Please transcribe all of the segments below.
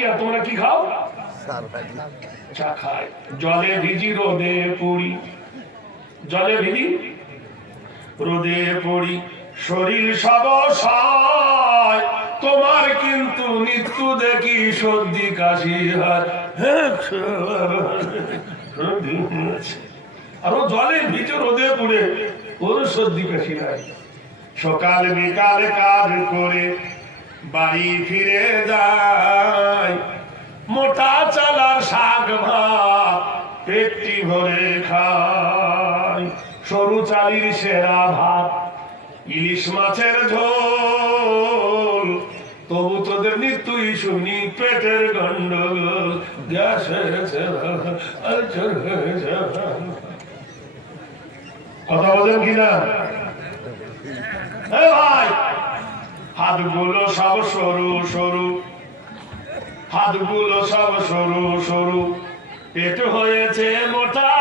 কি আর তোমরা কি খাও? চা খায়। জলে ভিজি রোদে পড়ি, জলে ভিজি রোদে পড়ি, শরীর সবসায়, তোমার কিন্তু মৃত্যু দেখি সর্দি কাশি হয়। আরো জলে ভিজে রোদে পড়ে ওর সর্দি কাশি নাই। সকাল বিকালে কাজ করে বাড়ি ফিরে যায়, মোটা চালার শাক ভাত পেটটি ভরে খায়। সরু চালির সেরা ভাত, ইলিশ মাছের ঝোল, তবু তোদের নিত্যই শুনি পেটের গন্ডগোল। গ্যাস হয়েছে, আলসার হয়েছে। কথা বলেন কিনা? ভাই, হাতগুলো সব সরু সরু, হাতগুলো সব সরু সরু, পেট হয়েছে মোটা,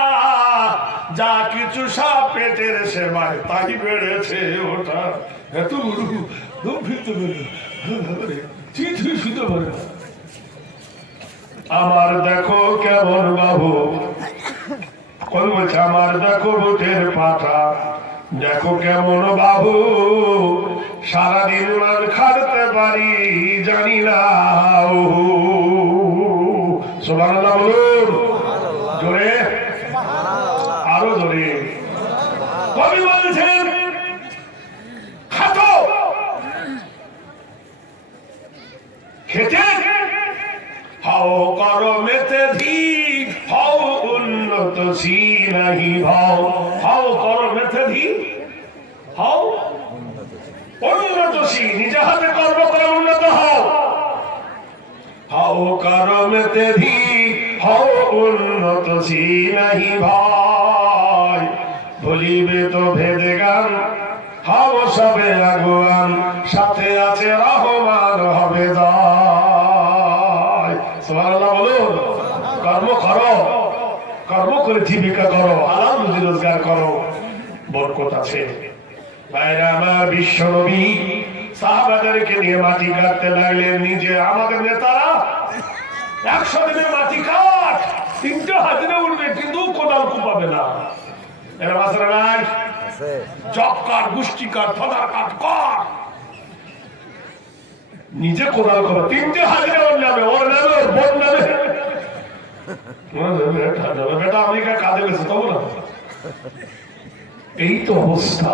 যা কিছু সব পেটের সেবায় তাই বেড়েছে ওটা। এত বড় ফিরতে পারে, শুতে পারে না। আমার দেখো কেমন বাবু, কোন বলছে আমার দেখো বুটের পাঠা, দেখো কেমন বাবু, সারাদিন মান খাটতে পারি জানি না। সুবহানাল্লাহ বলুন জোরে, আরো জোরে। কবি বলছেন খাটো খেটে হাও করো মেতে ধী, হাও উন্নত সি নাহি ভাও, হাও করো মেতে ধী, হাও উন্নতশী, নিজে হাতে কর্ম করে উন্নত হও। হাও করমেতে ধী, হাও উন্নতশী নাহি ভাই, বলিবে তো ভেদে গান, হাও সবে আগুয়ান, সাথে আছে রহমান হবে জয়। সুবহানাল্লাহ বলুন। কর্ম করো, কর্ম করে জীবিকা করো, হালাল রুজি রোজগার করো, বরকত আছে। ভাইরা আমার, বিশ্ব নবী সাহাবাদেরকে নিয়ে মাটি কাটতে লাগলেন। নিজে আমাদের নেতারা 100 দিনের মাটি কাট, 3টে হাজিরা উঠবে কিন্তু কোদাল কুপাবে না। এরা বাসরা নাই, জব কাট, গোষ্ঠী কাট, ফদার কাট কর, নিজে কোদাল করো। 3টে হাজিরা ওর যাবে, ওর নেবে, ওর বোন নেবে, বেটা আমেরিকা কাজে গেছে তবু না। এই তো অবস্থা।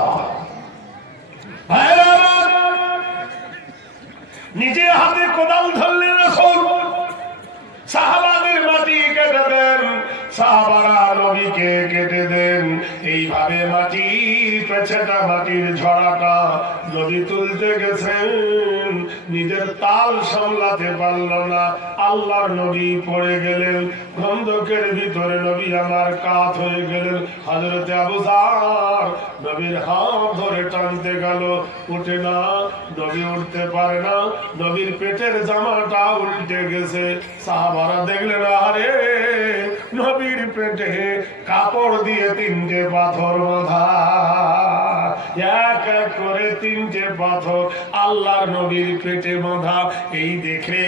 নিজে হাতে কোদাল ধরলেন রাসূল, সাহাবাদের মাটি কেটে দেন, সাহাবারা নবীকে কেটে দেন। এইভাবে মাটির পেছাটা, মাটির ঝড়াটা নবী তুলতে গেছেন, নিজের তাল সামলাতে পারল না, আল্লাহর নবী পড়ে গেলেন খন্দকের ভিতরে। নবী আমার কাত হয়ে গেলেন। হযরতে আবু যর নবীর হাত ধরে টানতে গেল, উঠে না, নবী উঠতে পারে না, নবীর পেটের জামাটা উল্টে গেছে। সাহাবারা দেখলেন আরে নবীর পেটে কাপড় দিয়ে 3টে পাথর বাঁধা, এক এক করে 3টে পাথর আল্লাহর নবীর পেটে বাঁধা। এই দেখে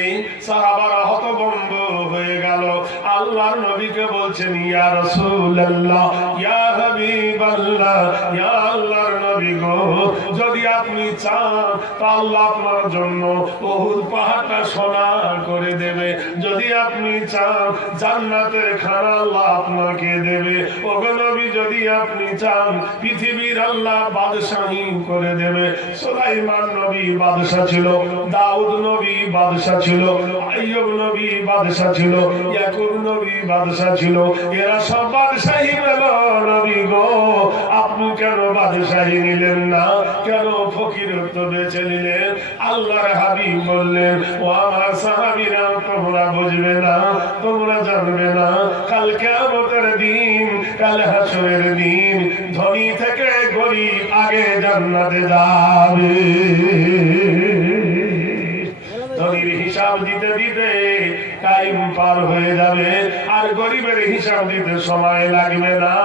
সাহাবারা হতভম্ব হয়ে গেল। আল্লাহর নবীকে বলছেন ইয়া রাসূলুল্লাহ, ইয়া হাবিবাল্লাহ, ইয়া আল্লাহর নবী গো, যদি আপনি চান তো আল্লাহ আপনার জন্য উহুদ পাহাড়টা সোনা করে দেবে। যদি আপনি চান জান্নাতের খানা আল্লাহ আপনাকে দেবে। ওগো নবী, যদি আপনি চান পৃথিবীর আল্লাহ বাদশাহী করে দেবে। সুলাইমান নবী বাদশা ছিল, দাউদ নবী বাদশা ছিল, আইয়ুব নবী বাদশা ছিল, ইয়াকুব নবী বাদশা ছিল। এরা সব বাদশাহী পেল, নবী গো আপনি কেন বাদশাহী নিলেন না, কেন ফকিরত্ব বেছে নিলেন? আল্লাহর হাবিব বললেন, ও আমার সাহাবীরা, তোমরা বুঝবে না, তোমরা জানবে না, কাল কিয়ামতের দিন, কাল হাসরের দিন, ধনী থেকে গরীব আগে জান্নাতে যাবে। ধনীর হিসাব দিতে দিতে টাইম পার হয়ে যাবে, আর গরিবের হিসাব দিতে সময় লাগবে না।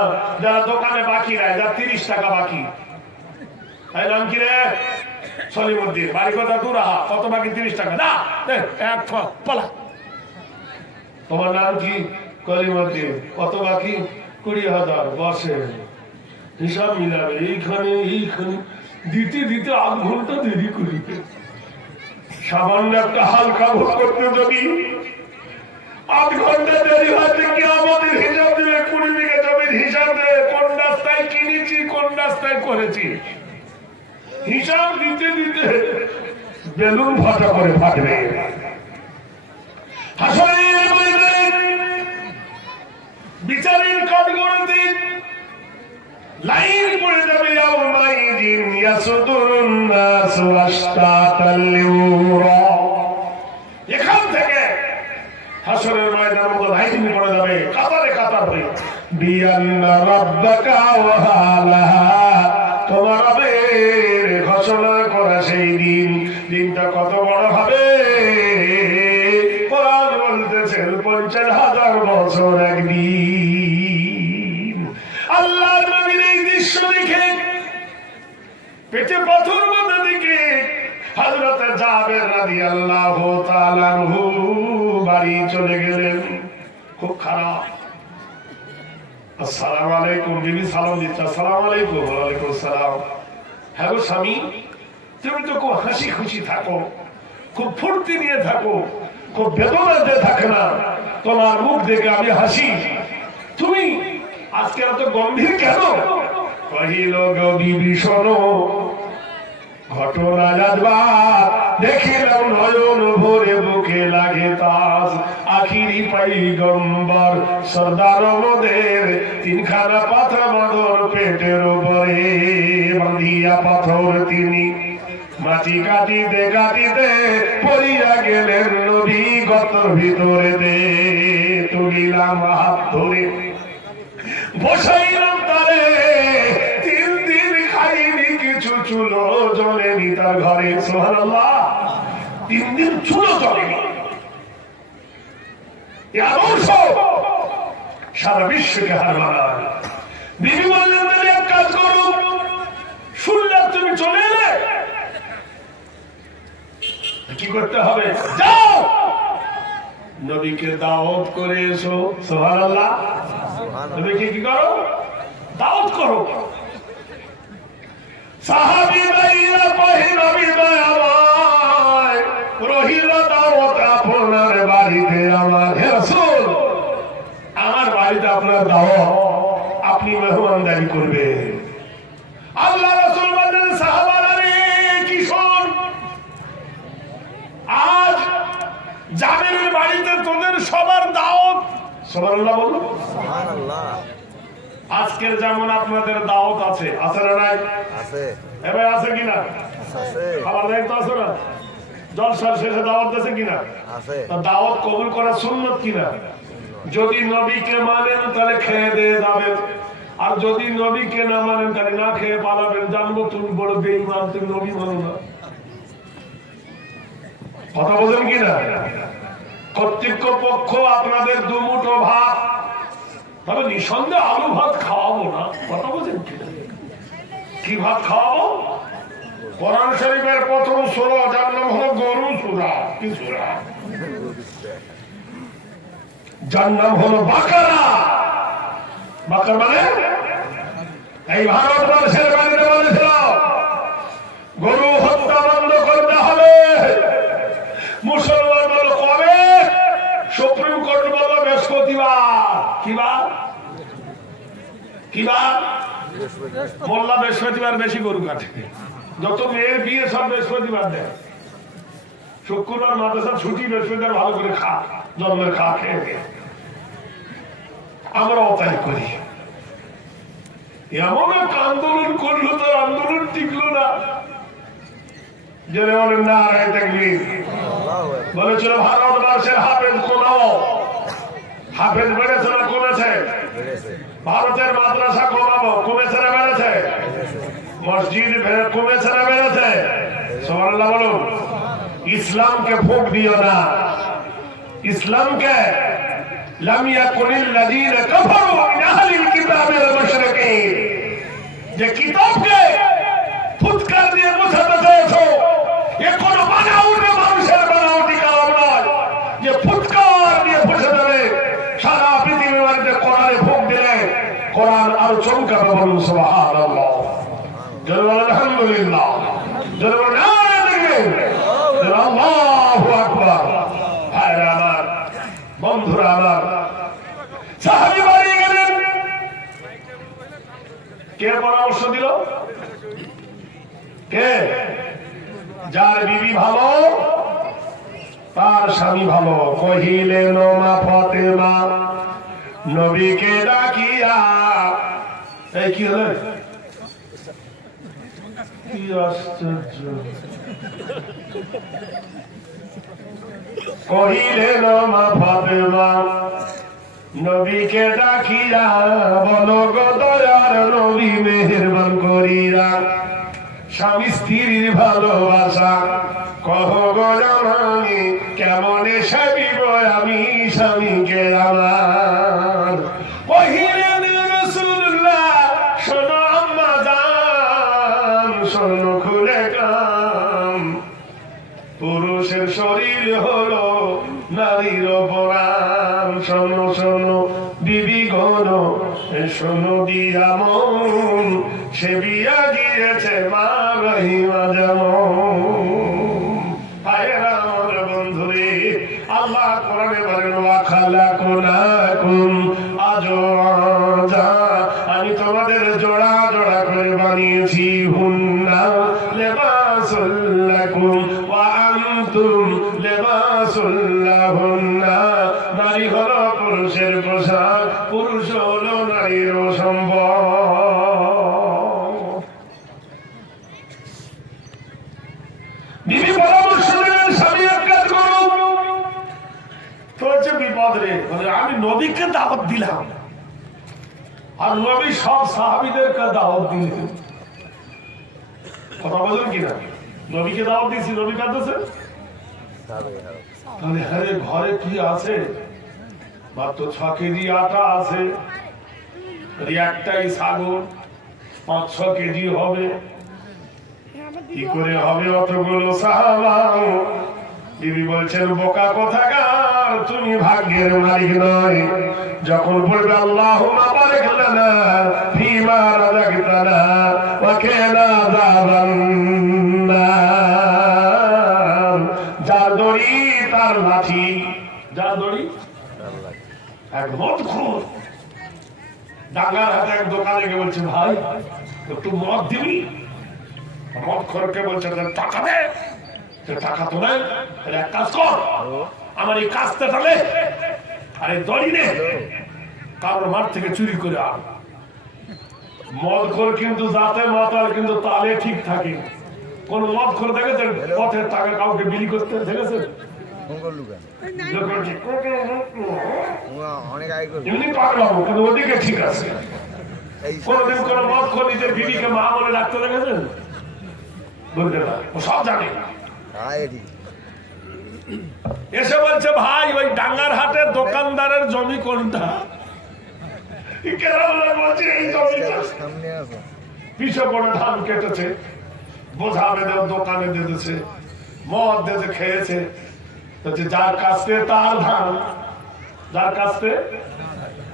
যারা দোকানে বাকি রায়, যারা 30 টাকা বাকি, তাই নাম কি রে? সলিমুদ্দিন, বাড়ি কথা দূর, কত বাকি? 30 টাকা। না এক পালা তোমার নাম কি? কলিমদ্দিন। কত বাকি? 20,000। বসে হিসাব মিলাবে, এইখানে দিতে দিতে 8 ঘন্টা দেরি করিবে। সামান্য একটা হালকা ভোগ করতে যদি 8 ঘন্টা দেরি হয়তো কি আমাদের হিসাব দিলে 20 বিঘা জমির হিসাব দেবে, কোন রাস্তায় কিনেছি কোন রাস্তায় করেছি, হিসাব দিতে দিতে বেলুন ফাটা করে ফাটবে। বিচারের কাঠগড়াতে লাইন পড়ে যাবে, এখান থেকে হাসরের ময়দানের মতো লাইন পড়ে যাবে কাতারে কাতার হয়ে। বিয়ান্না রাব্বাকা ওয়া আলাহা, তোমার রবের ঘোষণা করা সেই দিন, দিনটা কত বড় হবে। কোরআন বলতেছেন 50,000 বছর একদিন। আল্লাহর নবীর এই দৃশ্য দেখে পেটে পাথর বাঁধা দেখে হযরত জাবের রাদিয়াল্লাহু তাআলা আনহু বাড়ি চলে গেলেন। খুব খারাপ। আসসালামু আলাইকুম। বিবি সালাম দিচ্ছে, আসসালামু আলাইকুম। ওয়ালাইকুম আসসালাম। হ্যাঁ গো স্বামী, তুমি তো খুব হাসি খুশি থাকো, খুব ফুর্তি নিয়ে থাকো, খুব বেদনাতে থাকে না, তোমার মুখ দেখে আমি হাসি, তুমি আজকে এত গম্ভীর কেন? কহিল গো বিবি শোনো, ঘটনা জানবার দেখিলাম নয়ন ভরে বুকে লাগে তাজ, আখিরি পয়গম্বর সরদার মোদের 3খানা পাথর মদর পেটের উপরে বাঁধিয়া পাথর তিনি মাটি কাটিতে কাটিতে পড়িয়া গেলেন নবী গতর ভিতরে দে। তুলিলাম হাত ধরে বসাইলাম তারে, 3 দিন খাইনি কিছু, চুলো জ্বলেনি তার ঘরে। সুবহানাল্লাহ, 3 দিন চুলো জ্বলেনি। আদর্শ সারা বিশ্বকে হার মানায়। বিবি বললেন এক কাজ করো, শুনলাম তুমি চলে এলে, কি করতে হবে? যাও নবীকে দাওয়াত করে এসো। সুবহানাল্লাহ, নবীকে কি করো? দাওয়াত করো। সাহাবী ভাইরা কহে নবী দয়াময়, রহিল দাওয়াত আপনার বাড়িতে আমার। হে রাসূল, আমার বাড়িতে আপনার দাওয়াত, আপনি মেহমানদারি করবেন। আল্লাহ রাসূল বলেন সাহাবারা রে কি শোন, আজ জাবেরের বাড়িতে তোদের সবার দাওয়াত। সুবহানাল্লাহ বলো। সুবহানাল্লাহ। আজকের যেমন আপনাদের দাওয়াত আছে, আছে না নাই? আছে। এবার আছে কিনা? আছে। খাবার দায়িত্ব আছে না? জলসার শেষে দাওয়াত আছে কিনা? আছে। দাওয়াত কবুল করা সুন্নাত কিনা? যদি নবীকে মানেন তাহলে খেয়ে দিয়ে যাবেন, আর যদি নবীকে না মানেন তাহলে না খেয়ে পালাবেন। জানবো তুমি বড় বেঈমান, তুমি নবী মানো না। কথা বলেন কিনা? কর্তৃপক্ষ আপনাদের 2 মুঠো ভাত, তবে নিঃসন্দেহে আলু ভাত খাওয়াবো না। কথা বলেন কিনা? কি ভাত খাওয়াবো? কোরআন শরীফের প্রথম সূরা, যার নাম হলো গরু সূরা। কি সূরা? যার নাম হলো বাকারা। বাকারা মানে এই ভারতবর্ষের বাড়িতে বলেছিল গরু হত্যা বন্ধ করতে হবে। মুসলমান বল কবে? সুপ্রিম কোর্ট বলল বৃহস্পতিবার। কি বার? মোল্লা বৃহস্পতিবার বেশি গরু কাটে, যত মেয়ের বিয়ে সব বৃহস্পতিবার দেয়। শুক্রবার মাদ্রাসা ছুটি, বৃহস্পতিবার ভালো করে খা, জন্মের খা খেয়ে। আমরাও তাই করি। এমন এক আন্দোলন করলো, তো আন্দোলন টিকলো না। জেনে বলেন না রায় তাকবীর। বলেছিল ভারতবর্ষের হাফেজ কমাও। হাফেজ বেড়েছে না কমেছে? ভারতের মাদ্রাসা কমাবো, কমেছে না বেড়েছে? মসজিদ কমেছে না বেড়েছে? সুবহানাল্লাহ বলুন। ইসলামকে ভোগ দিও না। ইসলামকে লাম ইয়াকুনিল লাযীনা কাফারু মিন আহলিল কিতাবি ওয়াল মুশরিকিন, যে কিতাবকে ফুৎকার দিয়ে বোঝাতে চেয়েছো, এ কোন বানাউটে মানুষের বানাউটি কালাম নয় যে ফুৎকার দিয়ে বুঝে দেবে কোরআন আর চমকাবে, বলুন সুবহানাল্লাহ, আলহামদুলিল্লাহ, আল্লাহু আকবার। ভাইরা আমার, বন্ধুরা আমার, সাহাবী বাড়ি গেলেন। কে পরামর্শ দিল? কে? যার বিবি ভালো তার স্বামী ভালো। কহিলেন মা ফাতেমা নবীকে ডাকিয়া, এই কি হলো? কি আশ্চর্য! কহিলেন মা ফাতেমা নবীকে ডাকিয়া, বলো গো দয়ার নবী মেহেরবান করিয়া, স্বামী স্ত্রীর ভালোবাসা কহ গো জানানি, কেমনে সাবিব আমি স্বামীকে আমার। কহিলেন রাসূলুল্লাহ শোনো আম্মা জান, শোনো খুলে কাম, পুরুষের শরীর হলো নারীর পরাণ। শোনো শোনো বিবি গণ, শোনো দিয়া মন, সে বিয়া গিয়েছে মা রহিমা যেমন। ভাইয়েরা আমার, বন্ধুরে, আল্লাহ কোরআনে বলেন ওয়া খালাকুনাকুম আজওয়াজা, আমি তোমাদের জোড়া জোড়া করে বানিয়েছি। হুন্না লিবাসুল লাকুম ওয়া আনতুম লিবাসুল লাহুন্না, নারী হলো পুরুষের পোশাক, পুরুষ হলো নারীর সম্পদ। বিবি পরামর্শ দিলেন স্বামী এক কাজ করো, তোর যে বিপদ রে, আমি নবীকে দাওয়াত দিলাম আর নবী সব সাহাবীদেরকে দাওয়াত দিলেন। কথা বলেন কিনা? নবীকে দাওয়াত দিয়েছি, নবী কাঁদতেছে, তাহলে হ্যাঁ ঘরে কি আছে? মাত্র 6 কেজি আটা আছে, একটাই ছাগল 5-6 কেজি হবে, কি করে হবে অতগুলো? সাহাবা বিবি বলছেন বোকা কোথাকার, তুমি ভাগ্যের মালিক নয়। যখন বলবে আল্লাহুম্মা বারিক লানা ফীমা রাযাকতানা ওয়া কিনা আযাবান্নার, যার দড়ি তার লাঠি, যার দড়ি এক মদখোর। ডাঙ্গার হাতে এক দোকানে গিয়ে বলছে ভাই একটু মদ দিবি? মদখোরকে বলছে টাকা দে। টাকা তো নাই, এক কাজ কর, আমার এই কাজটা তাহলে আরে দড়ি নে, কারোর মাঠ থেকে চুরি করে আন। মদখোর কিন্তু জাতে মাতাল, কিন্তু তালে ঠিক থাকে। কোন মদখোর দেখেছেন পথের টাকা কাউকে বিলি করতে দেখেছেন? ওদিকে ঠিক আছে। কোনদিন কোন মদখোর নিজের বিবিকে মা বলে রাখতে দেখেছেন? বলতে না, ও সব জানে। এসে বলছে ভাই ওই ডাঙ্গার হাটের দোকানদারের জমি কোনটা? বলছে এই জমিটা। পিছে পড়ে ধান কেটেছে, বোঝা বেঁধে দোকানে দিয়েছে, মদ দিয়েছে, খেয়েছে। যার কাছে তার ধান, যার কাছে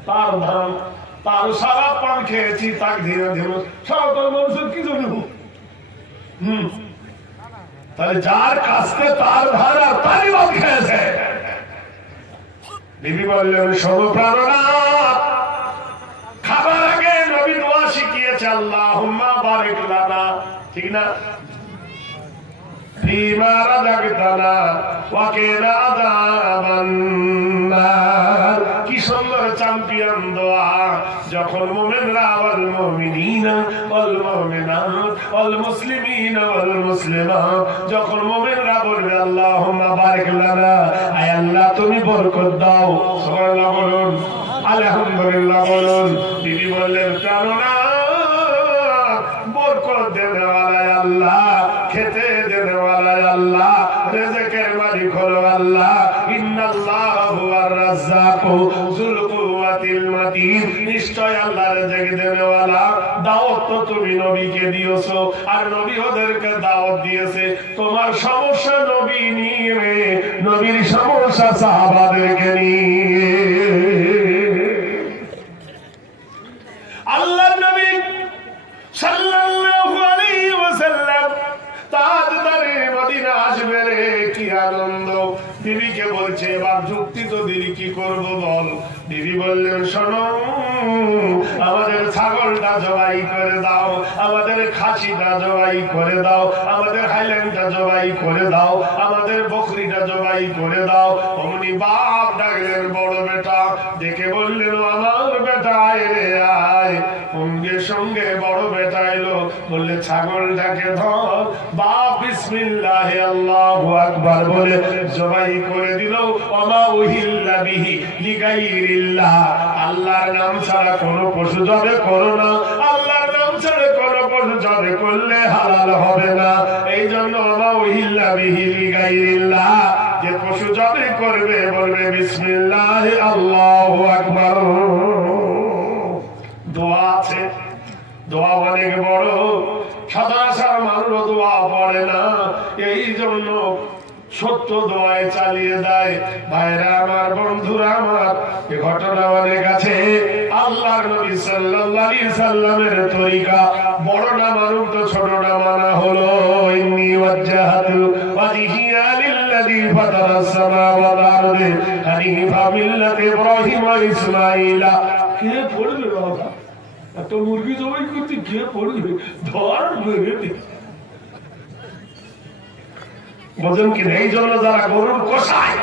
তার ধান, তার সারা পান খেয়েছি, তাকে ধীরে ধীরে সকল মানুষের কি জন্য। তাহলে যার কাছে তার ধান আর তারই মদ খেয়েছে। বিবি বললেন শোনো প্রাণনাথ, খাবার আগে নবী দোয়া শিখিয়েছে আল্লাহুম্মা বারিক লানা, ঠিক না? ফীমা রাযাকতানা ওয়া কিনা আযাবান্নার। কি সুন্দর চ্যাম্পিয়ন দোয়া! যখন মুমিনরা ওয়াল মুমিনিনা ওয়াল মুমিনাত ওয়াল মুসলিমিনা ওয়াল মুসলিমাত, যখন মুমিনরা বলবে আল্লাহুম্মা বারিক লানা, আয় আল্লাহ তুমি বরকত দাও, সুবহানাল্লাহ বলুন, আলহামদুলিল্লাহ বলুন। বিবি বললেন প্রাণনাথ, বরকত দেনেওয়ালা আল্লাহ, খেতে দেনেওয়ালা আল্লাহ, রিজকের মালিক হলো আল্লাহ। ইন্নাল্লাহা হুয়ার রাজ্জাকু যুল কুওয়াতিল মাতিন, নিশ্চয় আল্লাহ রিজক দেনেওয়ালা। দাওয়াত তো তুমি নবীকে দিয়েছো, আর নবী ওদেরকে দাওয়াত দিয়েছে। তোমার সমস্যা নবী নিয়ে, নবীর সমস্যা সাহাবাদেরকে নিয়ে। করেছে, এবার যুক্তি তো দিদি কি করব বল। দিদি বললেন শোনো, আমাদের ছাগলটা জবাই করে দাও, আমাদের খাসিটা জবাই করে দাও, আমাদের হাইল্যান্ডটা জবাই করে দাও, আমাদের বকরিটা জবাই করে দাও। অমনি বাপ ডাকলেন বড় বেটা, দেখে বললেন আমার বেটা আয় রে আয়। সঙ্গে সঙ্গে বড় বেটা এলো, বললে ছাগলটাকে ধর। বাপ বিসমিল্লাহ আল্লাহু আকবার বলে জবাই করে দিল। ওমা উহিল্লা বিহি লিগাইরিল্লাহ, আল্লাহর নাম ছাড়া কোনো পশু জবে করো না, আল্লাহর নাম ছাড়া কোনো পশু জবে করলে হালাল হবে না। এই জন্য ওমা উহিল্লা বিহি লিগাইরিল্লাহ, যে পশু জবে করবে বলবে বিসমিল্লাহ আল্লাহু আকবার। দোয়া আছে, দোয়া অনেক বড়, সাধারণ মানুষ দোয়া পড়ে না, এই জন্য সত্য দোয়ায় চালিয়ে দেয়। ভাইরা আমার, বন্ধুরা আমার, এই ঘটনা অনেক আছে। আল্লাহর নবী সাল্লাল্লাহু আলাইহি সাল্লামের তরিকা বড় না মানুষ তো ছোট না মানা হলো। ইন্নী ওয়াজ্জাহাতু ওয়াজহিয়া লিল্লাযী ফাতারাস সামাওয়াতি ওয়াল আরদি হানিফা মিল্লাত ইব্রাহিম ওয়া ইসমাঈলা। কে পড়বে বাবা? এত মুরগি জবাই করতে কে পড়বে? ধর মেরে দে। বোঝেন কি? এই জন্য যারা গরুর কষায়,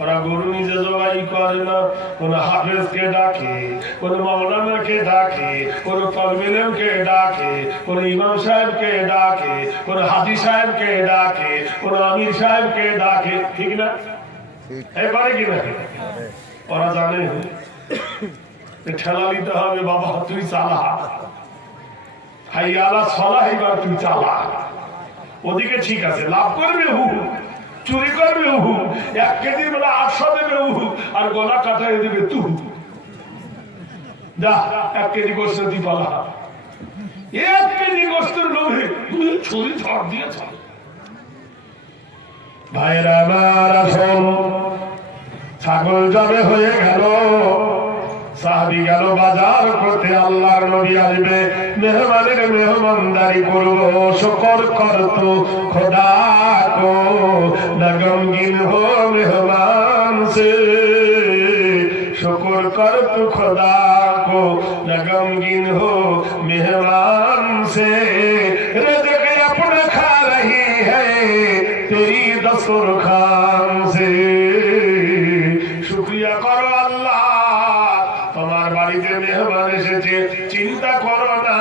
ওরা গরু নিজে জবাই করে না, কোন হাফেজকে ডাকে, কোন মাওলানাকে ডাকে, কোন তলবেলেমকে ডাকে, কোন ইমাম সাহেবকে ডাকে, কোন হাজী সাহেবকে ডাকে, কোন আমির সাহেবকে ডাকে। ঠিক না? এবারে কি না? ওরা জানে ঠেলা দিতে হবে, বাবা তুই চালা, হাইয়া আলা সালাহ, এবার তুই চালা। ওদিকে ঠিক আছে, লাভ করবে হু, চুরি করবে হু, 1 কেজি বেলা 800 দেবে হু, আর গলা কাটাই দেবে তু। যা 1 কেজি গোস্ত দি পালা, 1 কেজি গোস্তের লোভে তুই ছুরি ঝড় দিয়েছ। ভাইরা আমার, আসল ছাগল জবে হয়ে গেল, সাহাবী গেল বাজার করতে। আল্লাহর নবী আসবে, মেহমানের মেহমানদারি করবো, শুকর করতো খোদা কো না গমগিন হো মেহমান সে, শুকর করতো খোদা কো না গমগিন হো মেহমান সে, রিज़्क़ अपना खा रही है तेरी दस्तरखान से। শুকরিয়া করো আল্লাহ, তোমার বাড়িতে মেহমান এসেছে, চিন্তা করো না,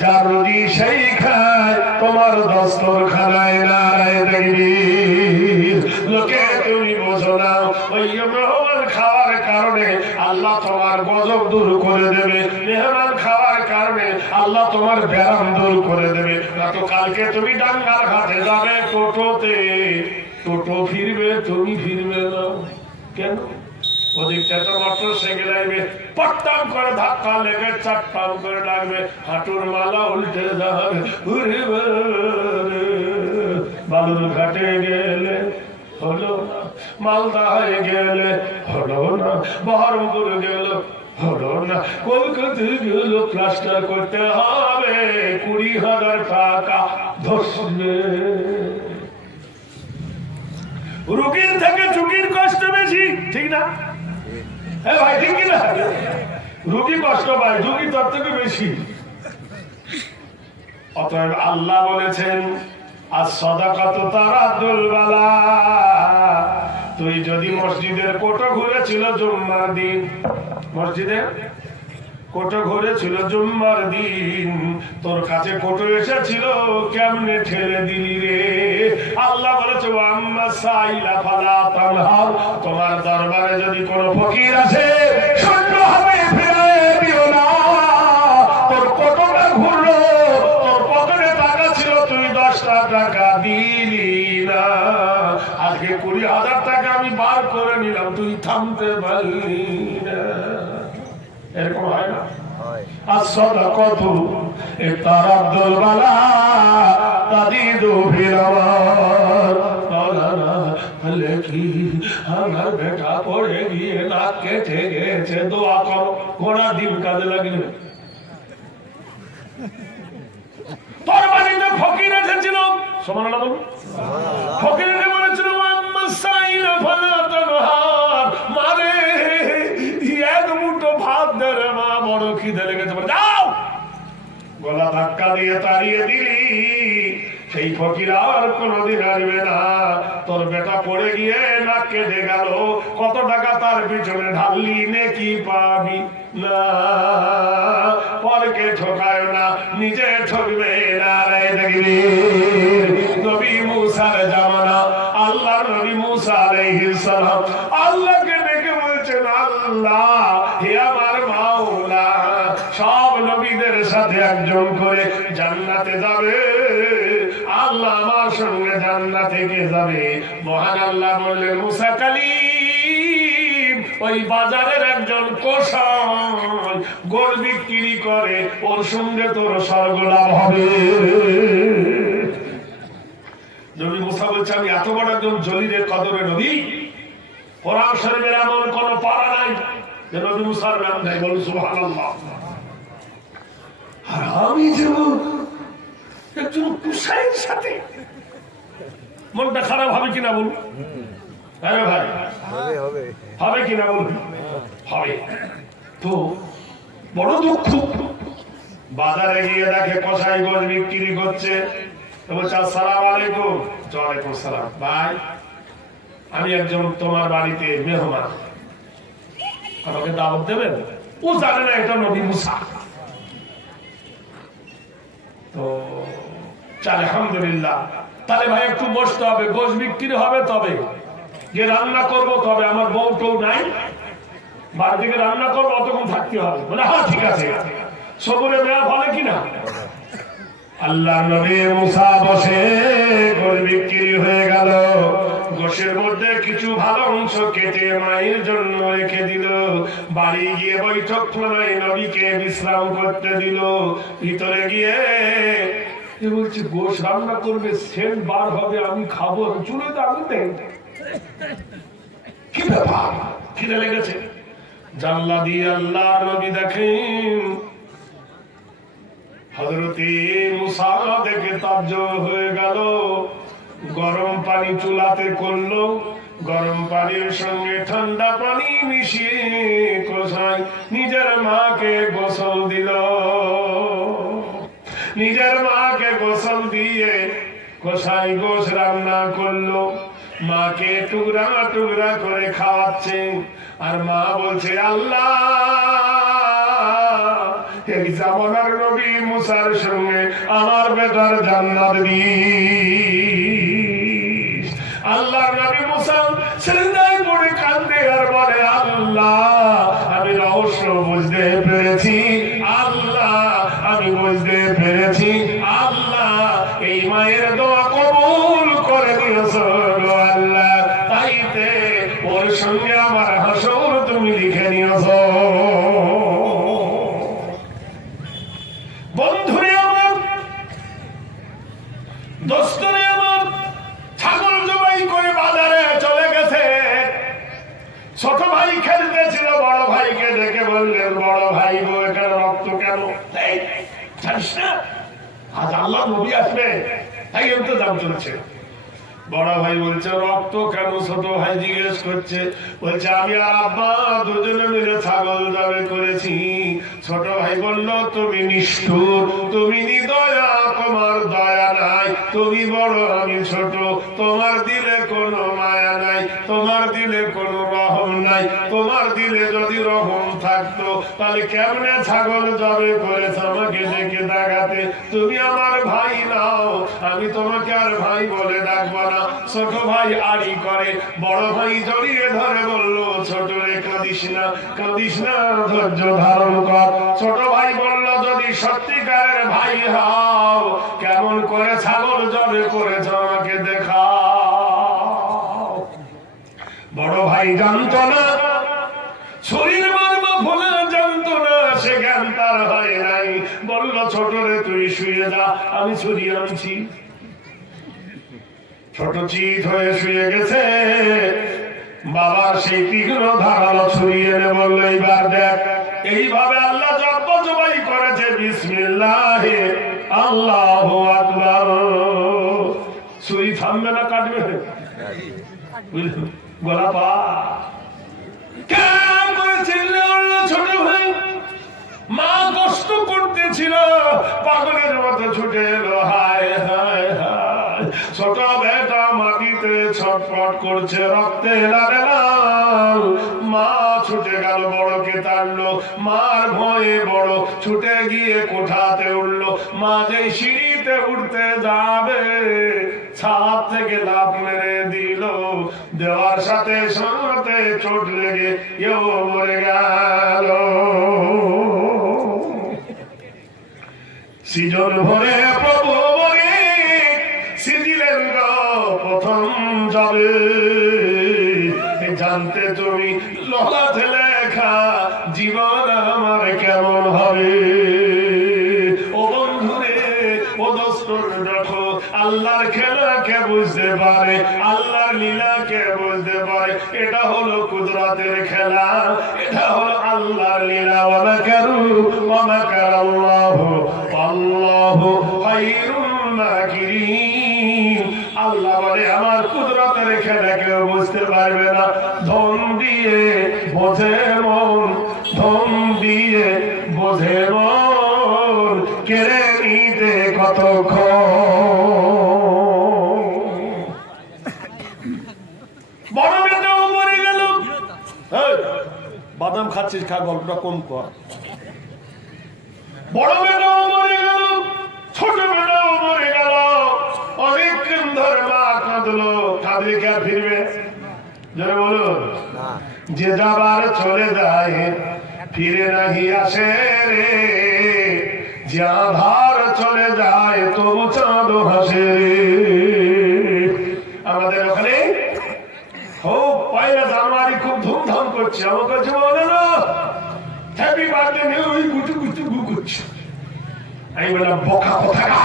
যার রুজি সেই খায়, তোমার দস্তরখানায় নারায়ে তাকবীর। লোকে তুমি বোঝো না, ওই মেহমান খাওয়ার কারণে আল্লাহ তোমার গজব দূর করে দেবে, মেহমান খাওয়ার কারণে আল্লাহ তোমার ব্যারাম দূর করে দেবে। তো কালকে তুমি ডাঙ্গার ঘাটে যাবে টোটোতে, টোটো ফিরবে, তুমি ফিরবে না কেন? ওদিকটা তো মোটর সাইকেল আসবে, পট্টাম করে ধাক্কা লেগে চাট্টাম করে লাগবে, হাঁটুর মালা উল্টে যাবে। বালুর ঘাটে গেলে হলো না, মালদায় গেলে হলো না, বহরমপুর গেল হলো না, কলকাতা গেল প্লাস্টার করতে হবে, 20,000 টাকা ধরবে। রোগীর থেকে ঝুঁকির কষ্ট বেশি, ঠিক না? হ্যাঁ ভাই, ঠিক কিনা? রোগী কষ্ট পায়, ঝুঁকি তার থেকে বেশি। অতএব আল্লাহ বলেছেন as-সাদাকাতু তারাদ্দুল বালা। তুই যদি মসজিদের কোটো ঘুরেছিল জুম্মার দিন, মসজিদের কোটো ঘুরেছিল জুম্মার দিন, তোর কাছে কোটো এসেছিল, কেমনে ঠেলে দিলি রে? আল্লাহ বলেছে আম্মা সাইলা ফালা তানহার, তোমার দরবারে যদি কোনো ফকির আসে, শূন্য হবে ফিরায় দিও না। তোর কোটোটা ঘুরলো, তোর পকেটে টাকা ছিল, তুই 10টা টাকা দিলি না, আজকে 20,000 টাকা আমি বার করে নিলাম, তুই থামতে পারলি না। এরকম হয় না? as-sadaqatu তারাদ্দুল বালা তাদিদু ফিল আমার। মাওলানা বলে কি, আমার বেটা পড়ে গিয়ে নাক কেটে গেছে, দোয়া করো। ঘোড়া ডিম কাজে লাগবে। তোর বাড়িতে ফকির এসেছিল, সুবহানাল্লাহ বলুন। ফকির এসে বলেছিল আম্মা সাইলা ফালা তানহার, মারে এক মুঠো ভাত দে রে মা, বড় খিদে লেগেছে, যাও। গলা ধাক্কা দিয়ে তাড়িয়ে দিলি, সেই ফকির আর কোনদিন আসবে না। তোর বেটা পড়ে গিয়ে নাক কেটে গেল, কত টাকা তার পিছনে ঢাললি, নেকি পাবি না। পরকে ঠকায় না, নিজে ঠকবে না। দেখবি নবী মুসার জামানা, আল্লাহ নবী মুসা আলাইহিস সালাম আল্লাহকে ডেকে বলছেন, আল্লাহ হে আমার মাওলা, সব নবীদের সাথে একজন করে জান্নাতে যাবে, আল্লাহ আমার সঙ্গে জান্নাতে কে যাবে? মহান আল্লাহ বললেন, মুসা কালিম, ওই বাজারের একজন কসাই গোল বিক্রি করে, ওর সঙ্গে তোর স্বর্গ লাভ হবে। নবী মুসা বলছে, আমি এত বড় একজন জলিলের কদরে নবী, কোরআন শরীফের এমন কোন পারা নাই যে নবী মুসার নাম নেই। বলুন সুবহানাল্লাহ। আর আমি যেমন একজন কুসাইয়ের সাথে, মনটা খারাপ হবে কিনা বলুন? হ্যাঁ ভাই, হবে কিনা বলুন? হবে। তো বড় দুঃখ, বাজারে গিয়ে দেখে কসাই গোল বিক্রি করছে, বলছে আসসালামু আলাইকুম। ওয়ালাইকুম সালাম। ভাই আমি একজন তোমার বাড়িতে মেহমান, আমাকে দাওয়াত দেবেন? ও জানে না এটা নবী মুসা। তো আলহামদুলিল্লাহ, তাহলে ভাই একটু বসতে হবে, গোশ বিক্রি হবে, তবে যে রান্না করবো, তবে আমার বউ টৌ নাই, বাড়ি থেকে রান্না করবো, অতক্ষণ থাকতে হবে। বলে হ্যাঁ ঠিক আছে, সবুরে মেয়া বলে কিনা। আল্লাহ নবী মুসা বসে, গোশ বিক্রি হয়ে গেল, গোশের মধ্যে কিছু ভালো অংশ কেটে মায়ের জন্য রেখে দিল, বাড়ি গিয়ে বৈঠকখানায় নবীকে বিশ্রাম করতে দিল। ভিতরে গিয়ে বলছে, গোশ রান্না করবে, সেন্ট বার হবে, আমি খাবো, চুলে তো আগুন দেয়, কি ব্যাপার, খিদে লেগেছে। জানলা দিয়ে আল্লাহ নবী দেখেন হযরতে মুসা দেখে তাজ্জব হয়ে গেল। গরম পানি চুলাতে করলো, গরম পানির সঙ্গে ঠান্ডা পানি মিশিয়ে কসাই নিজের মাকে গোসল দিল। নিজের মাকে গোসল দিয়ে কসাই গোশ রান্না করলো, মাকে টুকরা টুকরা করে খাওয়াচ্ছে। আর মা বলছে, আল্লাহ এই জামানার নবী মুসার সঙ্গে আমার বেটার জান্নাত দিস। আল্লাহর নবী মুসা সিজদায় পড়ে কাঁদে আর বলে, আল্লাহ আমি রহস্য বুঝতে পেরেছি, আল্লাহ আমি বুঝতে পেরেছি, আল্লাহ এই মায়ের দোয়া কবুল করে দিয়েছো আল্লাহ, তাইতে ওর সঙ্গে আমার হাসর তুমি লিখে নিয়েছো। বন্ধুরে আমার, দোস্তরে আমার, ছাগল জবাই করে বাজারে চলে গেছে। ছোট ভাই খেলতেছিল, বড় ভাইকে ডেকে বললেন, বড় ভাই গো এখানে রক্ত কেন? জানিস না আজ আল্লাহ নবী আসবে, তাই ইন্তজাম চলছে। বড় ভাই বলছে, রক্ত কেন? ছোট ভাই জিজ্ঞেস করছে, বলছে আমি আর আব্বা দুজনে মিলে ছাগল জবাই করেছি। ছোট ভাই বলল, তুমি নিষ্ঠুর, তুমি নিদয়া, তোমার দয়া নাই, তুমি বড় আমি ছোট, তোমার দিলে কোনো মায়া নাই, তোমার দিলে কোনো রহম নাই। তোমার দিলে যদি রহম থাকতো তাহলে কেমনে ছাগল জবাই করেছ আমাকে ডেকে দেখাতে? তুমি আমার ভাই নাও, আমি তোমাকে আর ভাই বলে ডাকবো না। ছোট ভাই আড়ি করে, বড় ভাই জড়িয়ে ধরে বলল, ছোট রে কাঁদিস না, কাঁদিস না, ধৈর্য ধারণ কর। ছোট ভাই বলল, যদি সত্যিকারের ভাই হও, কেমন করে ছাগল জবাই করেছ আমাকে দেখাও। বড় ভাই জানতো না, শরীর মারবা ভোলা জানতো না, সে জ্ঞান তার হয় নাই। বলল, ছোট রে তুই শুয়ে যা, আমি ছুরি আনছি। ছোট চিত হয়ে শুয়ে গেছে, বাবা সেই তীক্ষ্ণ ধারালো ছুরি এনে বলল, এইবার দেখ। এইভাবে আল্লাহ জব্দ জবাই করেছে, বিসমিল্লাহ আল্লাহু আকবার। ছুরি থামবে না, কাটবে। বুঝলেন, গলা পা কেমন করে চিল্লে উঠল ছোট ভাই। মা কষ্ট করতেছিল, পাগলের মতো ছুটে এলো, হায় হায় হায়। ছোট বেটা মাটিতে ছটফট করছে, রক্তে লালে লাল। মা ছুটে গেল, বড়কে তাড়লো, মার ভয়ে বড় ছুটে গিয়ে কোঠাতে উঠলো। মা যে সিঁড়িতে উঠতে যাবে, ছাদ থেকে লাফ মেরে দিল, দেওয়ার সাথে সাথে চোট লেগে কেউ মরে গেল। সৃজন ভরে প্রভু মরে সিজিলেন গো প্রথম যাবে, জানতে তুমি ললাতে লেখা জীবন আমার কেমন হবে। ও বন্ধুরে, ও দোস্তর, দেখো আল্লাহর খেলা কে বুঝতে পারে, আল্লাহর লীলা কে বুঝতে পারে। এটা হলো কুদরতের খেলা, এটা হলো আল্লাহর লীলা। ওয়া মাকারু ওয়া মাকারাল্লাহু আল্লাহু খায়রুল মাকিরিন। আল্লাহ বলে আমার কুদরতের খেলা কেউ বুঝতে পারবে না। ধন দিয়ে বোঝে মন, ধন দিয়ে বোঝে মন, কেড়ে নিতে কতক্ষণ। বড় বেটাও মরে গেল। বাদাম খাচ্ছিস, খা, গল্পটা কম কর। বড় বেটাও মরে গেল, ছোট বেটাও মরে গেল। অনেকক্ষণ ধরে মা কাঁদলো, কাঁদলে কে আর ফিরবে? যারা বলো যে যাবার চলে যায় ফিরে নাহি আসে রে, যে আধার চলে যায় তবু চাঁদ হাসে রে। আমাদের ওখানে খুব 1 জানুয়ারি খুব ধুমধাম করছে। আমাকে যে বলে না হ্যাপি বার্থডে নিয়ে ওই গুটু গুটু গু করছে। আমি বললাম বোকা কোথাকা,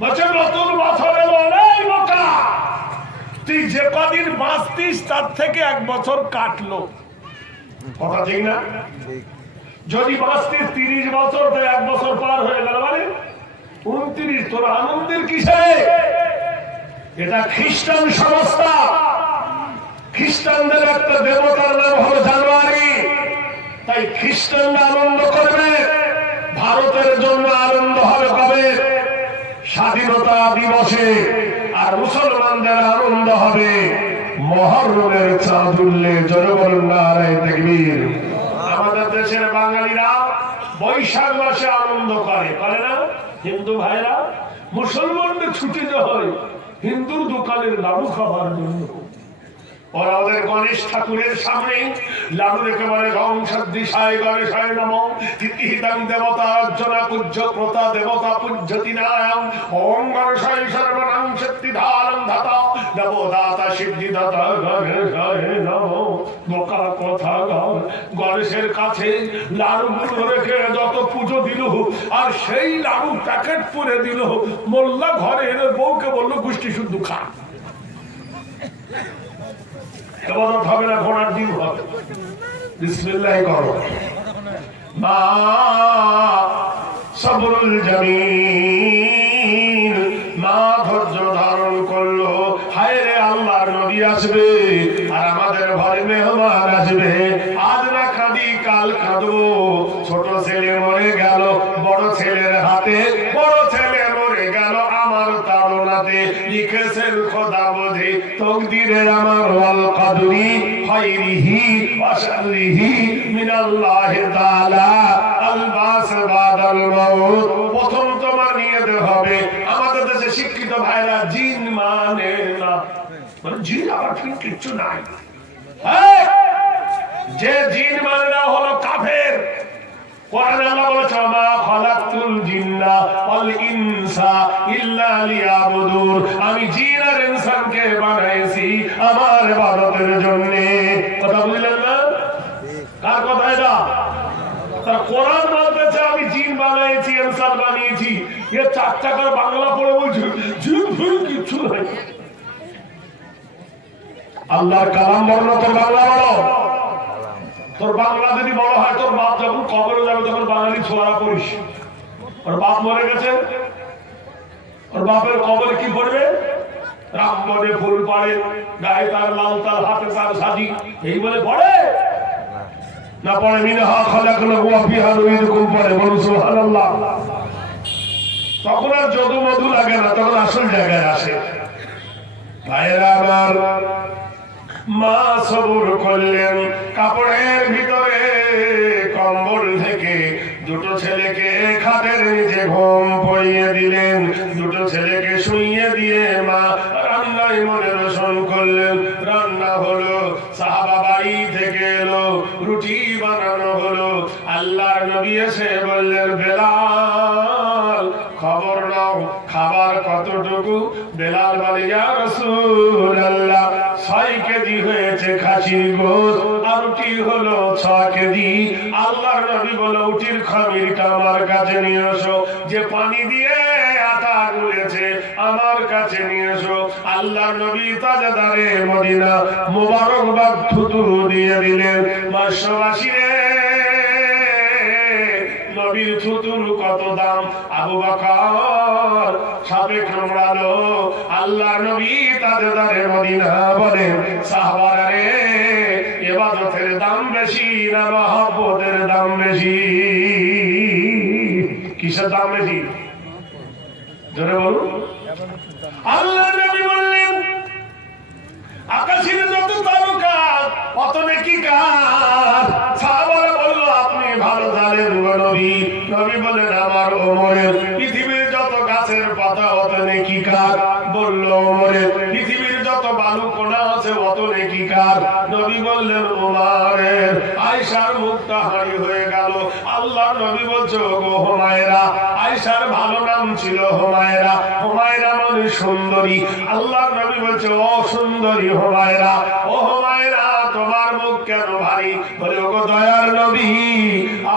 বলছে নতুন বছর এলো, এই বোকা তুই যে কদিন বাঁচতিস তার থেকে 1 বছর কাটলো। কথা ঠিক না? যদি বাঁচতিস 30 বছর, তো 1 বছর পার হয়ে গেল, মানে 29। তোর আনন্দের কিসে? এটা খ্রিস্টান সংস্থা। খ্রিস্টানদের একটা দেবতার নাম হলো জানুয়ারি, তাই খ্রিস্টানরা আনন্দ করবে। ভারতের জন্য আনন্দ হবে কবে? স্বাধীনতা দিবসে। আর মুসলমানদের আনন্দ হবে মহরমের চাঁদ উঠলে। জোরে বলুন নারায়ে তাকবীর। আমাদের দেশের বাঙালিরা বৈশাখ মাসে আনন্দ করে, করে না? হিন্দু ভাইরা, মুসলমানদের ছুটি হয় হিন্দুর দোকানের লাড়ু খাবার জন্য। ওরা ওদের গণেশ ঠাকুরের সামনে লাড়ু রেখে বলে গং সদৃশায় গণেশায় নমঃ, তিথিহিতাং দেবতা অর্জনা পূজ্য প্রতা দেবতা পূজ্যতি নায়ং, ওং গণেশায় সর্বনাং শক্তিধারং ধাতা নমো দাতা সিদ্ধিদাতা গণেশায় নমঃ। বোকা কোথাকার, গণেশের কাছে লাড়ুগুলো রেখে যত পুজো দিল, আর সেই লাড়ু প্যাকেট পুরে দিল। মোল্লা ঘরে এনে বউকে বললো গোষ্ঠী শুদ্ধ খা। এবাদত হবে না, ঘোড়ার ডিম হবে। বিসমিল্লাহ করো। মা সবরুল জামিল, মা ধৈর্য ধারণ করলো। হায় রে, আল্লাহর নবী আসবে আর আমাদের ঘরে মেহমান আসবে। আজ না কাঁদি কাল কাঁদবো। ছোট ছেলে মরে গেল বড় ছেলের হাতে, বড় ছেলে মরে গেল আমার তাড়নাতে। লিখেছেন খোদা বোঝে তকদিরে আমার ওয়াল কদরি খায়রিহি ওয়া শাররিহি মিনাল্লাহি তাআলা আল বাস বাদাল মাউত। প্রথম তো মানিয়ে দিতে হবে। আমাদের দেশে শিক্ষিত ভাইরা জিন মানে না, মানে জিন আবার ঠিক কিছু নাই। যে জিন মানে না হলো কাফের। কোরআনে আল্লাহ বলেছে মা খালাকতুল জিন্না ওয়াল ইনসা ইল্লা লিয়াবুদুন। আমি জিন আর ইনসানকে বানাইছি আমার ইবাদতের জন্য। কথা বুঝলেন না? কার কথা এটা? তা কোরআন বলতেছে আমি জিন বানাইছি, ইনসান বানিয়েছি। এ 4 টাকার বাংলা পড়ে বলছে জিন ফিন কিছু নাই। আল্লাহর কালাম বড় না তোর বাংলা বড়? তোর বাংলা যদি বড় হয়, তোর বাপ যখন কবরে যাবে তখন বাঙালি ছোড়া করিস। ওর বাপ মরে গেছে, ওর বাপের কবরে কি পড়বে? রাম বনে ফুল পড়ে, গায়ে তার লাল, তার হাতে তার সাজি, এই বলে পড়ে না পড়ে? মিনহা খালাকনাকুম ওয়া ফিহা নুঈদুকুম পড়ে, বলুন সুবহানাল্লাহ। তখন আর যদু মধু লাগে না, তখন আসল জায়গায় আসে। ভাইরা আমার, মা সবুর করলেন, কাপড়ের ভিতরে কম্বল থেকে দুটো ছেলেকে খাটের নিচে ঘুম পড়িয়ে দিলেন। দুটো ছেলেকে শুইয়ে দিয়ে মা রান্নায় মনে রোশন করলেন। রান্না হলো, সাহাবা বাড়ি থেকে এলো, রুটি বানানো হলো। আল্লাহর নবী এসে বললেন, বেলাল খবর নাও, খাবার কতটুকু? বেলাল বলে, ইয়া রাসূলুল্লাহ 6 কেজি হয়েছে খাসির গোশত, আর রুটি হলো 6 কেজি। আল্লাহর নবী বলে, উটির খামিরটা আমার কাছে নিয়ে এসো, যে পানি দিয়ে আটা গুলেছে আমার কাছে নিয়ে এসো। আল্লাহর নবী তাজদারে মদিনা মুবারকবাদ থুতু দিয়ে দিলেন। বিশ্ববাসী রে, নবীর থুতুর কত দাম! আবু বকর সাপে কামড়ালো, আল্লাহ নবী তাজদারে মদিনা বলেন, সাহাবারা রে, ইবাদতের দাম বেশি না মহব্বতের দাম বেশি? কিসের দাম বেশি? জোরে বলুন। আল্লাহ নবী বললেন, আকাশের যত তারকা অত নেকি কার? সাহাবারা বলল, আপনি ভালো জানেন গো নবী। নবী বলেন, আমার ওমরের। পৃথিবীর যত গাছের পাতা অত নেকি কার? বলল ওমরের। পৃথিবীর যত বালু কোনা আছে অত নেকি কার? নবী বললেন ওমরের। আয়েশার মুখটা হাঁড়ি হয়ে গেল। আল্লাহ নবী বলছে, গো হুমায়রা। আয়েশার ভালো নাম ছিল হুমায়রা। হুমায়রা মানে সুন্দরী। আল্লাহ নবী বলছে, ও সুন্দরী হুমায়রা, ও হুমায়রা, তোমার মুখ কেন ভারী? বলে, ওগো দয়ার নবী,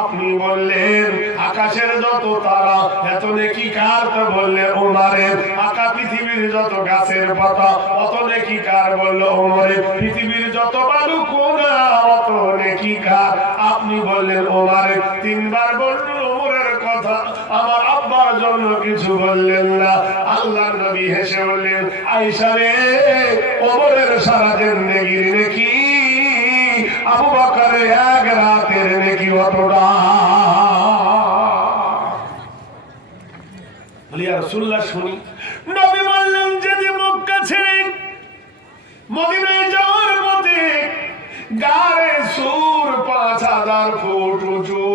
আপনি বললেন আকাশের যত তারা এত নেকি কার? তো বললে ওমরের। আকা পৃথিবীর যত গাছের পাতা অত নেকি কার? বললো ওমরের। পৃথিবীর যত বালু কোনা অত নেকি কার? আপনি বললেন ওমরের। 3 বার বললেন ওমরের কথা, আমার আব্বার জন্য কিছু বললেন না। আল্লাহ নবী হেসে বললেন, আয়েশা রে, ওমরের সারা জিন্দেগির নেকি আবু বকরের এক রাতের নেকি অতটা। বলি, ইয়া রাসূলুল্লাহ শুনি। নবী বললেন, যদি মক্কা ছেড়ে মদিনায় যাওয়ার পথে গারে সুর 5000 ফুট উঁচু,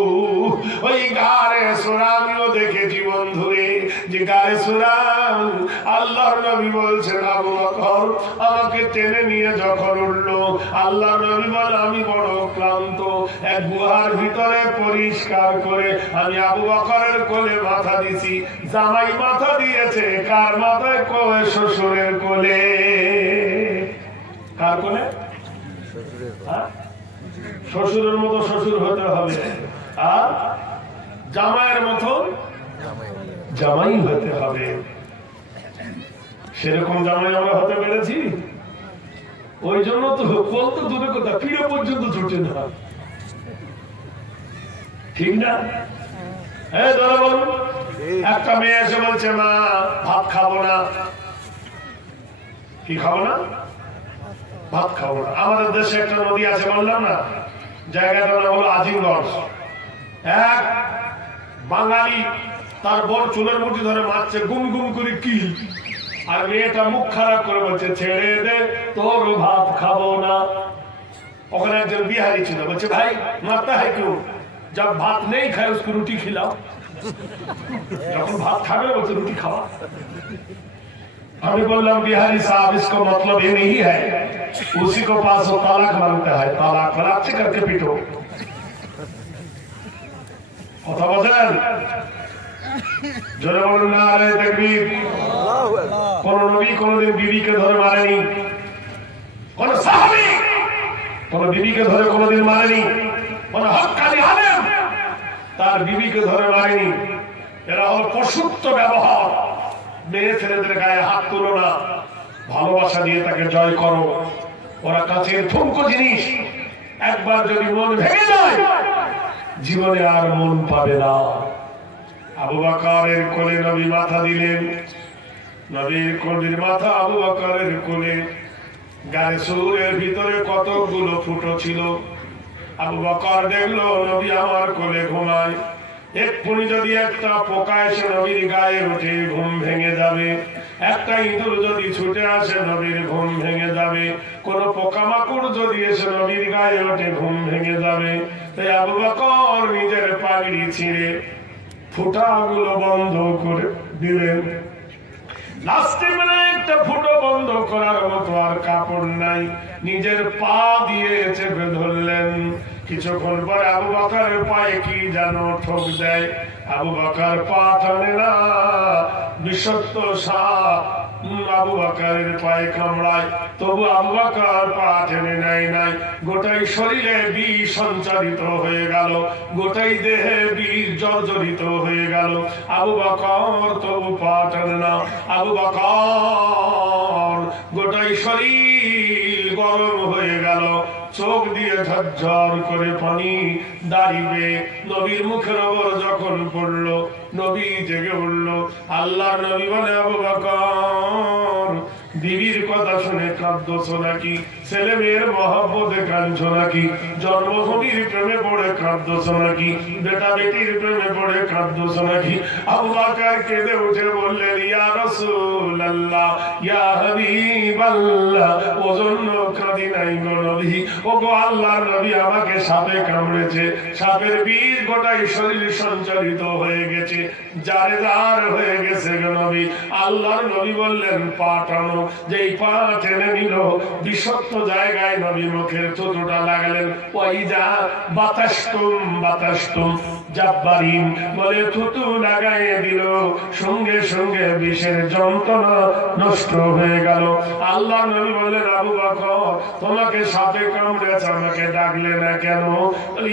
ওই গারে সুর আমিও দেখেছি বন্ধুরে, যে গারে সুরাম আল্লাহর নবী বলছেন, আবু বকর আমাকে টেনে নিয়ে যখন উঠলো, আল্লাহ নবী বলে, আমি বড় ক্লান্ত। এক গুহার ভিতরে পরিষ্কার করে আমি আবু বকরের কোলে মাথা দিছি। জামাই মাথা দিয়েছে কার মাথায়? কোলে, শ্বশুরের কোলে। কার কোলে? শ্বশুরের মতো শ্বশুর হতে হবে, আর জামাইয়ের মতো জামাই হতে হবে। সেরকম জামাই আমরা হতে পেরেছি? ওই জন্য তো বলতো দূরে কথা, পিড়ে পর্যন্ত ছুটে না, ঠিক না? হ্যাঁ দাদা বলুন। একটা মেয়ে এসে বলছে, মা ভাত খাবো না। কি খাবো না? ভাত খাবো না। আমাদের দেশে একটা নদী আছে, বললাম না, জায়গাটার নাম হলো আজিমগঞ্জ। এক বাঙালি তার বড় চুলের মুঠি ধরে মারছে গুম গুম করে কিল, আর মেয়েটা মুখ খারাপ করে বলছে, ছেড়ে দে, তোর ভাত খাবো না। ওখানে একজন বিহারি ছিল, বলছে, ভাই মারতা है क्यों? जब भात नहीं खाए उसको रोटी खिलाओ। যখন ভাত খাবে বলছে, রুটি খাওয়া। আমি বললাম, बिहारी साहब इसको मतलब ये नहीं है, उसी को पास वो तालाक मांगता है, तालाक अच्छे करके पीटो। কথা বলেন, জোরে বলুন নারে তাকবীর। কোন নবী কোনদিন বিবিকে ধরে মারেনি, কোন সাহাবী কোন বিবিকে ধরে কোনদিন মারেনি, কোন হক্কানি আলেম তার বিবিকে ধরে মারেনি। এরা হল পশুত্ব ব্যবহার। মেয়ে ছেলেদের গায়ে হাত তুলো না, ভালোবাসা দিয়ে তাকে জয় করো। ওরা কাছের ঠুনকো জিনিস, একবার যদি মন ভেঙে যায় জীবনে আর মন পাবে না। আবু বকরের কোলে নবী মাথা দিলেন। নবীর কোলের মাথা আবু বকরের কোলে, গায়ে সুরের ভিতরে কতগুলো ফুটো ছিল। আবু বকর দেখলো নবী আমার কোলে ঘুমায়, এক্ষুনি যদি একটা পোকা এসে নবীর গায়ে উঠে ঘুম ভেঙে যাবে, একটা ইঁদুর যদি ছুটে আসে নবীর ঘুম ভেঙে যাবে, কোন পোকামাকড় যদি এসে নবীর গায়ে ওঠে ঘুম ভেঙে যাবে। তাই আবু বকর নিজের পাগড়ি ছিঁড়ে ফুটাগুলো বন্ধ করে দিলেন। লাস্টে মানে একটা ফুটো বন্ধ করার মতো আর কাপড় নাই, নিজের পা দিয়ে চেপে ধরলেন। কিছুক্ষণ পরে আবু বকরের পায়ে কি যেন ঠোক দেয়, আবু বকর পা টানে না, বিষাক্ত সাপ আবু বকরের পায়ে কামড়ায়, তবু আবু বকর পা টেনে নেয় নাই। গোটাই শরীরে বিষ সঞ্চারিত হয়ে গেল, গোটাই দেহে বিষ জর্জরিত হয়ে গেল। আবু বকর তবু পা টানে না। আবু বকর গোটাই শরীর গরম হয়ে গেল, চোখ দিয়ে ঝরঝর করে পানি দাঁড়িয়ে নবীর মুখের ওপর যখন পড়লো, নবী জেগে উঠলো। আল্লাহ নবী বলে, আবু বকর বিবির কথা শুনে কাঁদছো নাকি? ছেলে মেয়ের মহব্বতে কাঁদছো নাকি? জন্মভূমির প্রেমে পড়ে কাঁদছো নাকি? বেটা বেটির প্রেমে পড়ে কাঁদছো নাকি? আবু বকর কেঁদে উঠে বললেন, ইয়া রাসূলুল্লাহ, ইয়া হাবিবাল্লাহ, ওজন্য কাঁদি নাই গো নবী। ও গো আল্লাহর নবী, আমাকে সাপে কামড়েছে, সাপের বিষ গোটাই শরীর সঞ্চারিত হয়ে গেছে, জারে জার হয়ে গেছে গো নবী। আল্লাহর নবী বললেন, পা টানো। যেই পা টেনে নিল, বিষাক্ত জায়গায় নবী মুখের থুতুটা লাগালেন। ওই যা বাতাসতুম বাতাসতুম জাব্বারিন বলে থুতু লাগাইয়ে দিল, সঙ্গে সঙ্গে বিষের যন্ত্রণা নষ্ট হয়ে গেল। আল্লাহ নবী বললেন, আবু বকর তোমাকে সাপে কামড়েছে, আমাকে ডাকলে না কেন?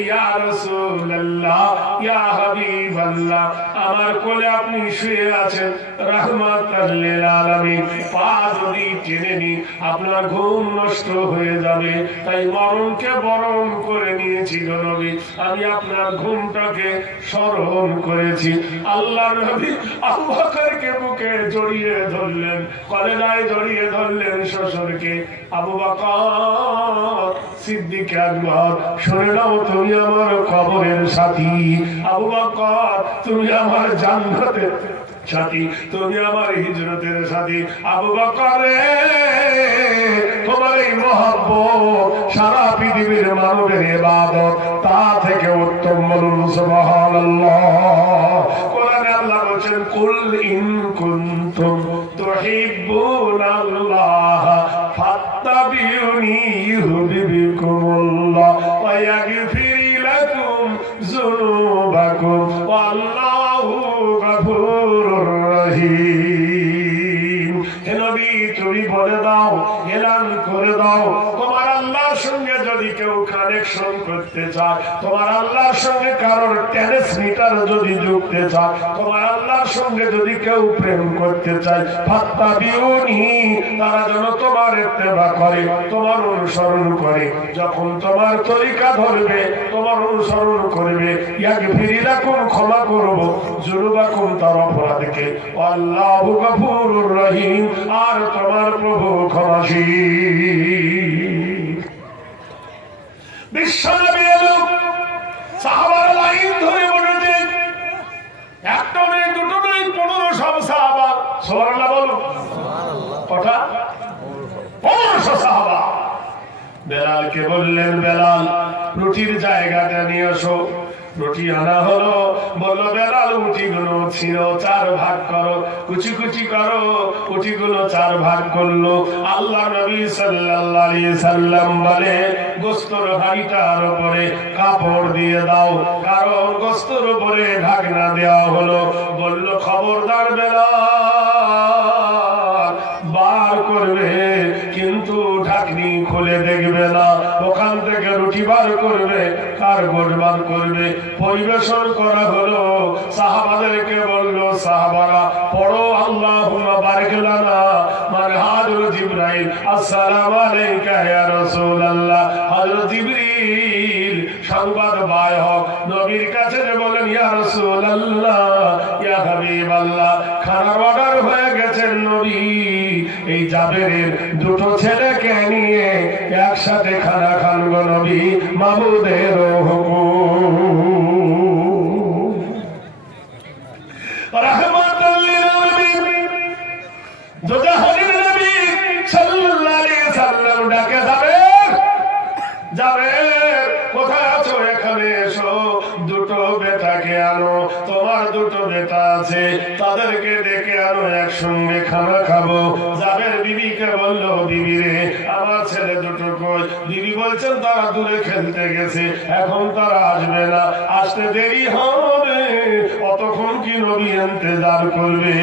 ইয়া রাসূলুল্লাহ, ইয়া হাবিবাল্লাহ, আমার কোলে আপনি শুয়ে আছেন, রাহমাতাল লিল আলামিন, পা যদি টেনে নি আপনার ঘুম নষ্ট হয়ে যাবে, তাই মরণকে বরণ করে নিয়েছি গো নবী, আমি আপনার ঘুমটাকে স্মরণ করেছি। আল্লাহ নবী আবু বকরকে বুকে জড়িয়ে ধরলেন, কলেজায় জড়িয়ে ধরলেন শ্বশুরকে। আবু বকর সিদ্দিক আকবর, শুনে নাও, তুমি আমার কবরের সাথী। আবু বকর তুমি আমার জান্নাতের সাথী, তুমি আমার হিজরতের সাথী। আবু বকর তোমার এই মহব্বত সারা পৃথিবীর মানবের ইবাদত, তা থেকে উত্তম বলুন সুবহানাল্লাহ। কোরআনে আল্লাহ বলেন, কুল ইন কুনতুম তুহিব্বুনাল্লাহ ফাত্তাবিউনি ইউহিব্বুকুমুল্লাহ ওয়া ইয়াগফির লাকুম যুনুবাকুম ওয়াল্লাহু গফুরুর রহিম। হে নবী, তুমি বলে দাও, এলান করে দাও, তোমার আল্লাহর সঙ্গে যদি কেউ কানেকশন করতে চায়, তোমার আল্লাহর সঙ্গে কারোর ট্রান্সমিটার যদি যুক্তে চায়, তোমার আল্লাহর সঙ্গে যদি কেউ প্রেম করতে চায়, ফাত্তাবিউনি, তারা যেন তোমার ইত্তেবা করে, তোমার অনুসরণ করে। যখন তোমার তরিকা ধরবে, তোমার অনুসরণ করবে, ইয়াগফির লাকুম, ক্ষমা করব যুনুবাকুম, তার অপরাধকে, আল্লাহু গফুরুর রহিম, আর তোমার প্রভু ক্ষমাশীল। বিশ্বনবী এলো, সাহাবারা লাইন ধরে বসেছে, একটা নয়, দুটো নয়, 1500 সাহাবা। সুবহানাল্লাহ বলো, কথা 1500 সাহাবা। বেলালকে বললেন, বেলাল রুটির জায়গাটা নিয়ে এসো। রুটি আনা হলো, বললো বেলাল রুটিগুলো ছিল 4 ভাগ করো, কুচি কুচি করো। রুটিগুলো 4 ভাগ করলো। আল্লাহ নবী সাল্লাল্লাহু আলাইহি সাল্লাম বলে, গোশতের হাঁড়িটার উপরে কাপড় দিয়ে দাও, কারণ গোশতের উপরে ঢাকনা দেওয়া হলো। বলল, খবরদার বেলাল, বার করবে কিন্তু ঢাকনি খুলে দেখবে না, ওখান থেকে রুটি বার করবে, কার্বন বার করবে। পরিবেশন করা হলো, সাহাবাদেরকে বলল, সাহাবারা পড়ো আল্লাহুম্মা বারিক লানা মারহাদুল জিবরাইল, আসসালামু আলাইকা ইয়া রাসূলুল্লাহ। হযরত জিবরিল সংবাদ বাহক নবীর কাছে বলেন, ইয়া রাসূলুল্লাহ, ইয়া ইয়া হাবিবাল্লাহ, খানার অর্ডার হয়ে গেছেন নবী। এই জাবেরের দুটো ছেলেকে নিয়ে একসাথে খানা খান গো নবী, মাবুদের হুকুম। রাহমাতুল লিল আলামিন দুজাহানের নবী সাল্লাল্লাহু আলাইহি সাল্লাম ডাকে যাবে, কোথায় আছো? এখানে এসো, দুটো বেটাকে আনো, তোমার দুটো বেটা আছে, তাদেরকে ডেকে আনো, একসঙ্গে খানা খাবো। যাবের বিবিকে বললো, বিবি রে, আমার ছেলে দুটো কই? বিবি বলছেন তারা দূরে খেলতে গেছে, এখন তারা আসবে না, আসতে দেরি হবে। অতক্ষণ কি নবী ইন্তজার করবে?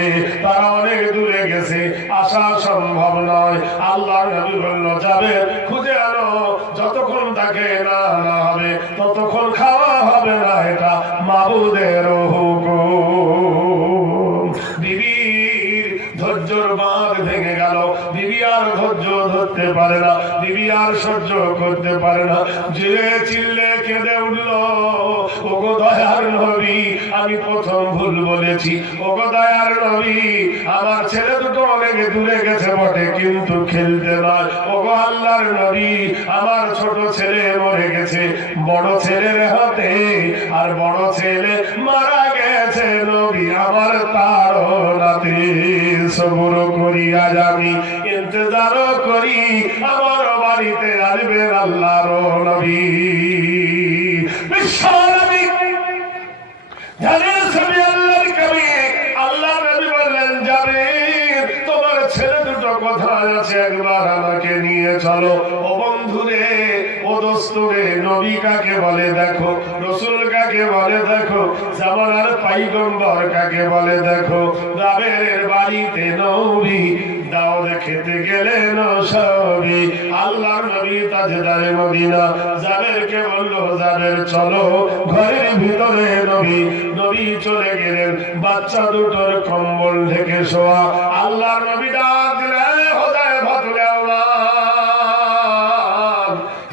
তারা অনেক দূরে গেছে, আসা সম্ভব নয়। আল্লাহ নবী বলল, যাবে খুঁজে আনো, যতক্ষণ তাকে না আনা হবে ততক্ষণ খাওয়া হবে না, এটা মাবুদের হুকুম। বিবির ধৈর্যের বাঁধ ভেঙে গেল, বিবি আর ধৈর্য ধরতে পারে না, বিবি আর সহ্য করতে পারে না, জিরে চিল্লে কেঁদে উঠল, ওগো দয়ার নবী, আমি প্রথম ভুল বলেছি, ওগো দয়ার নবী, আমার ছেলে দুটো অনেক দূরে গেছে বটে, কিন্তু খেলতে নয়। ওগো আল্লাহর নবী, আমার ছোট ছেলে মরে গেছে বড় ছেলের হাতে, আর বড় ছেলে মারা গেছে নবী আমার তাড়নাতে। সবর করি আজ আমি, ইন্তজার করি, আমার বাড়িতে আসবেন আল্লাহর নবী। বিশ্বনবী জানেন সবই আল্লাহর কবি। আল্লাহ নবী বললেন, যাবে তোমার ছেলে দুটো কোথায় আছে, একবার আমাকে নিয়ে চলো। ও বন্ধুরে, ও দোস্তরে, নবী কাকে বলে দেখো, রসুল কাকে বলে দেখো, জামানার পয়গম্বর কাকে বলে দেখো। যাবের বাড়িতে নবী দাউদ খেতে গেলেন সবই। আল্লাহর নবী তাজদারে মদিনা যাবেরকে বলল, যাবের চলো ঘরের ভিতরে। নবী চলে গেলেন, বাচ্চা দুটোর কম্বল ঢেকে শোয়া। আল্লাহর নবী ডাক দিলেন, হুযায়ফা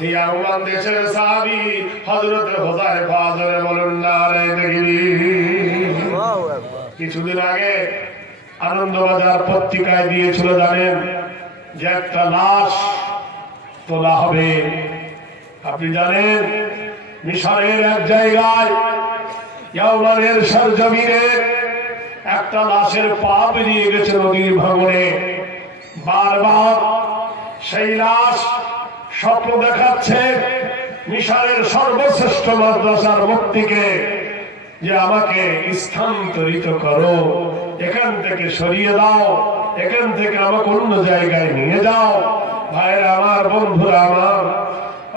এই আওয়াম দেশের সাহাবী হযরত হুযায়ফা, জোরে বলুন নারে তাকবীর। কিছুদিন আগে আনন্দবাজার পত্রিকায় দিয়েছিল, জানেন যে একটা লাশ তোলা হবে। আপনি জানেন মিশরের এক জায়গায় ইয়ামানের সরজমিনে একটা লাশের পা বেরিয়ে গেছে নদীর ভাঙনে। বারবার সেই লাশ স্বপ্ন দেখাচ্ছে মিশরের সর্বশ্রেষ্ঠ মাদ্রাসার মুফতিকে, যে আমাকে স্থানান্তরিত করো, এখান থেকে সরিয়ে দাও, এখান থেকে আমাকে অন্য জায়গায় নিয়ে যাও। ভাইরা আমার, বন্ধুরা আমার,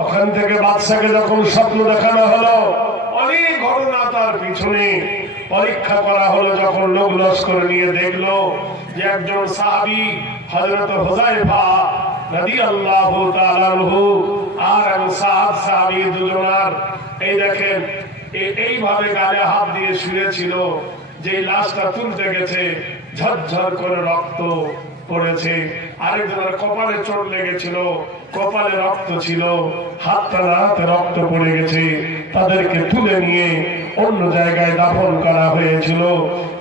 ওখান থেকে বাদশাকে যখন স্বপ্ন দেখানো হলো, অনেক ঘটনা তার পিছনে পরীক্ষা করা হলো। যখন লোক লস্কর নিয়ে দেখলো যে একজন সাহাবী হযরত হুযায়ফা রাদিয়াল্লাহু তাআলা আনহু আর সাহাব সাহাবী দুজনার এই দেখেন এইভাবে গালে হাত দিয়ে শুয়েছিল, যে লাশটা তুলতে গেছে ঝরঝর করে রক্ত পড়েছে। আরেকজনের কপালে চোট লেগেছিল, কপালে রক্ত ছিল, হাতটা হাতে রক্ত পড়ে গেছে। তাদেরকে তুলে নিয়ে অন্য জায়গায় দাফন করা হয়েছিল।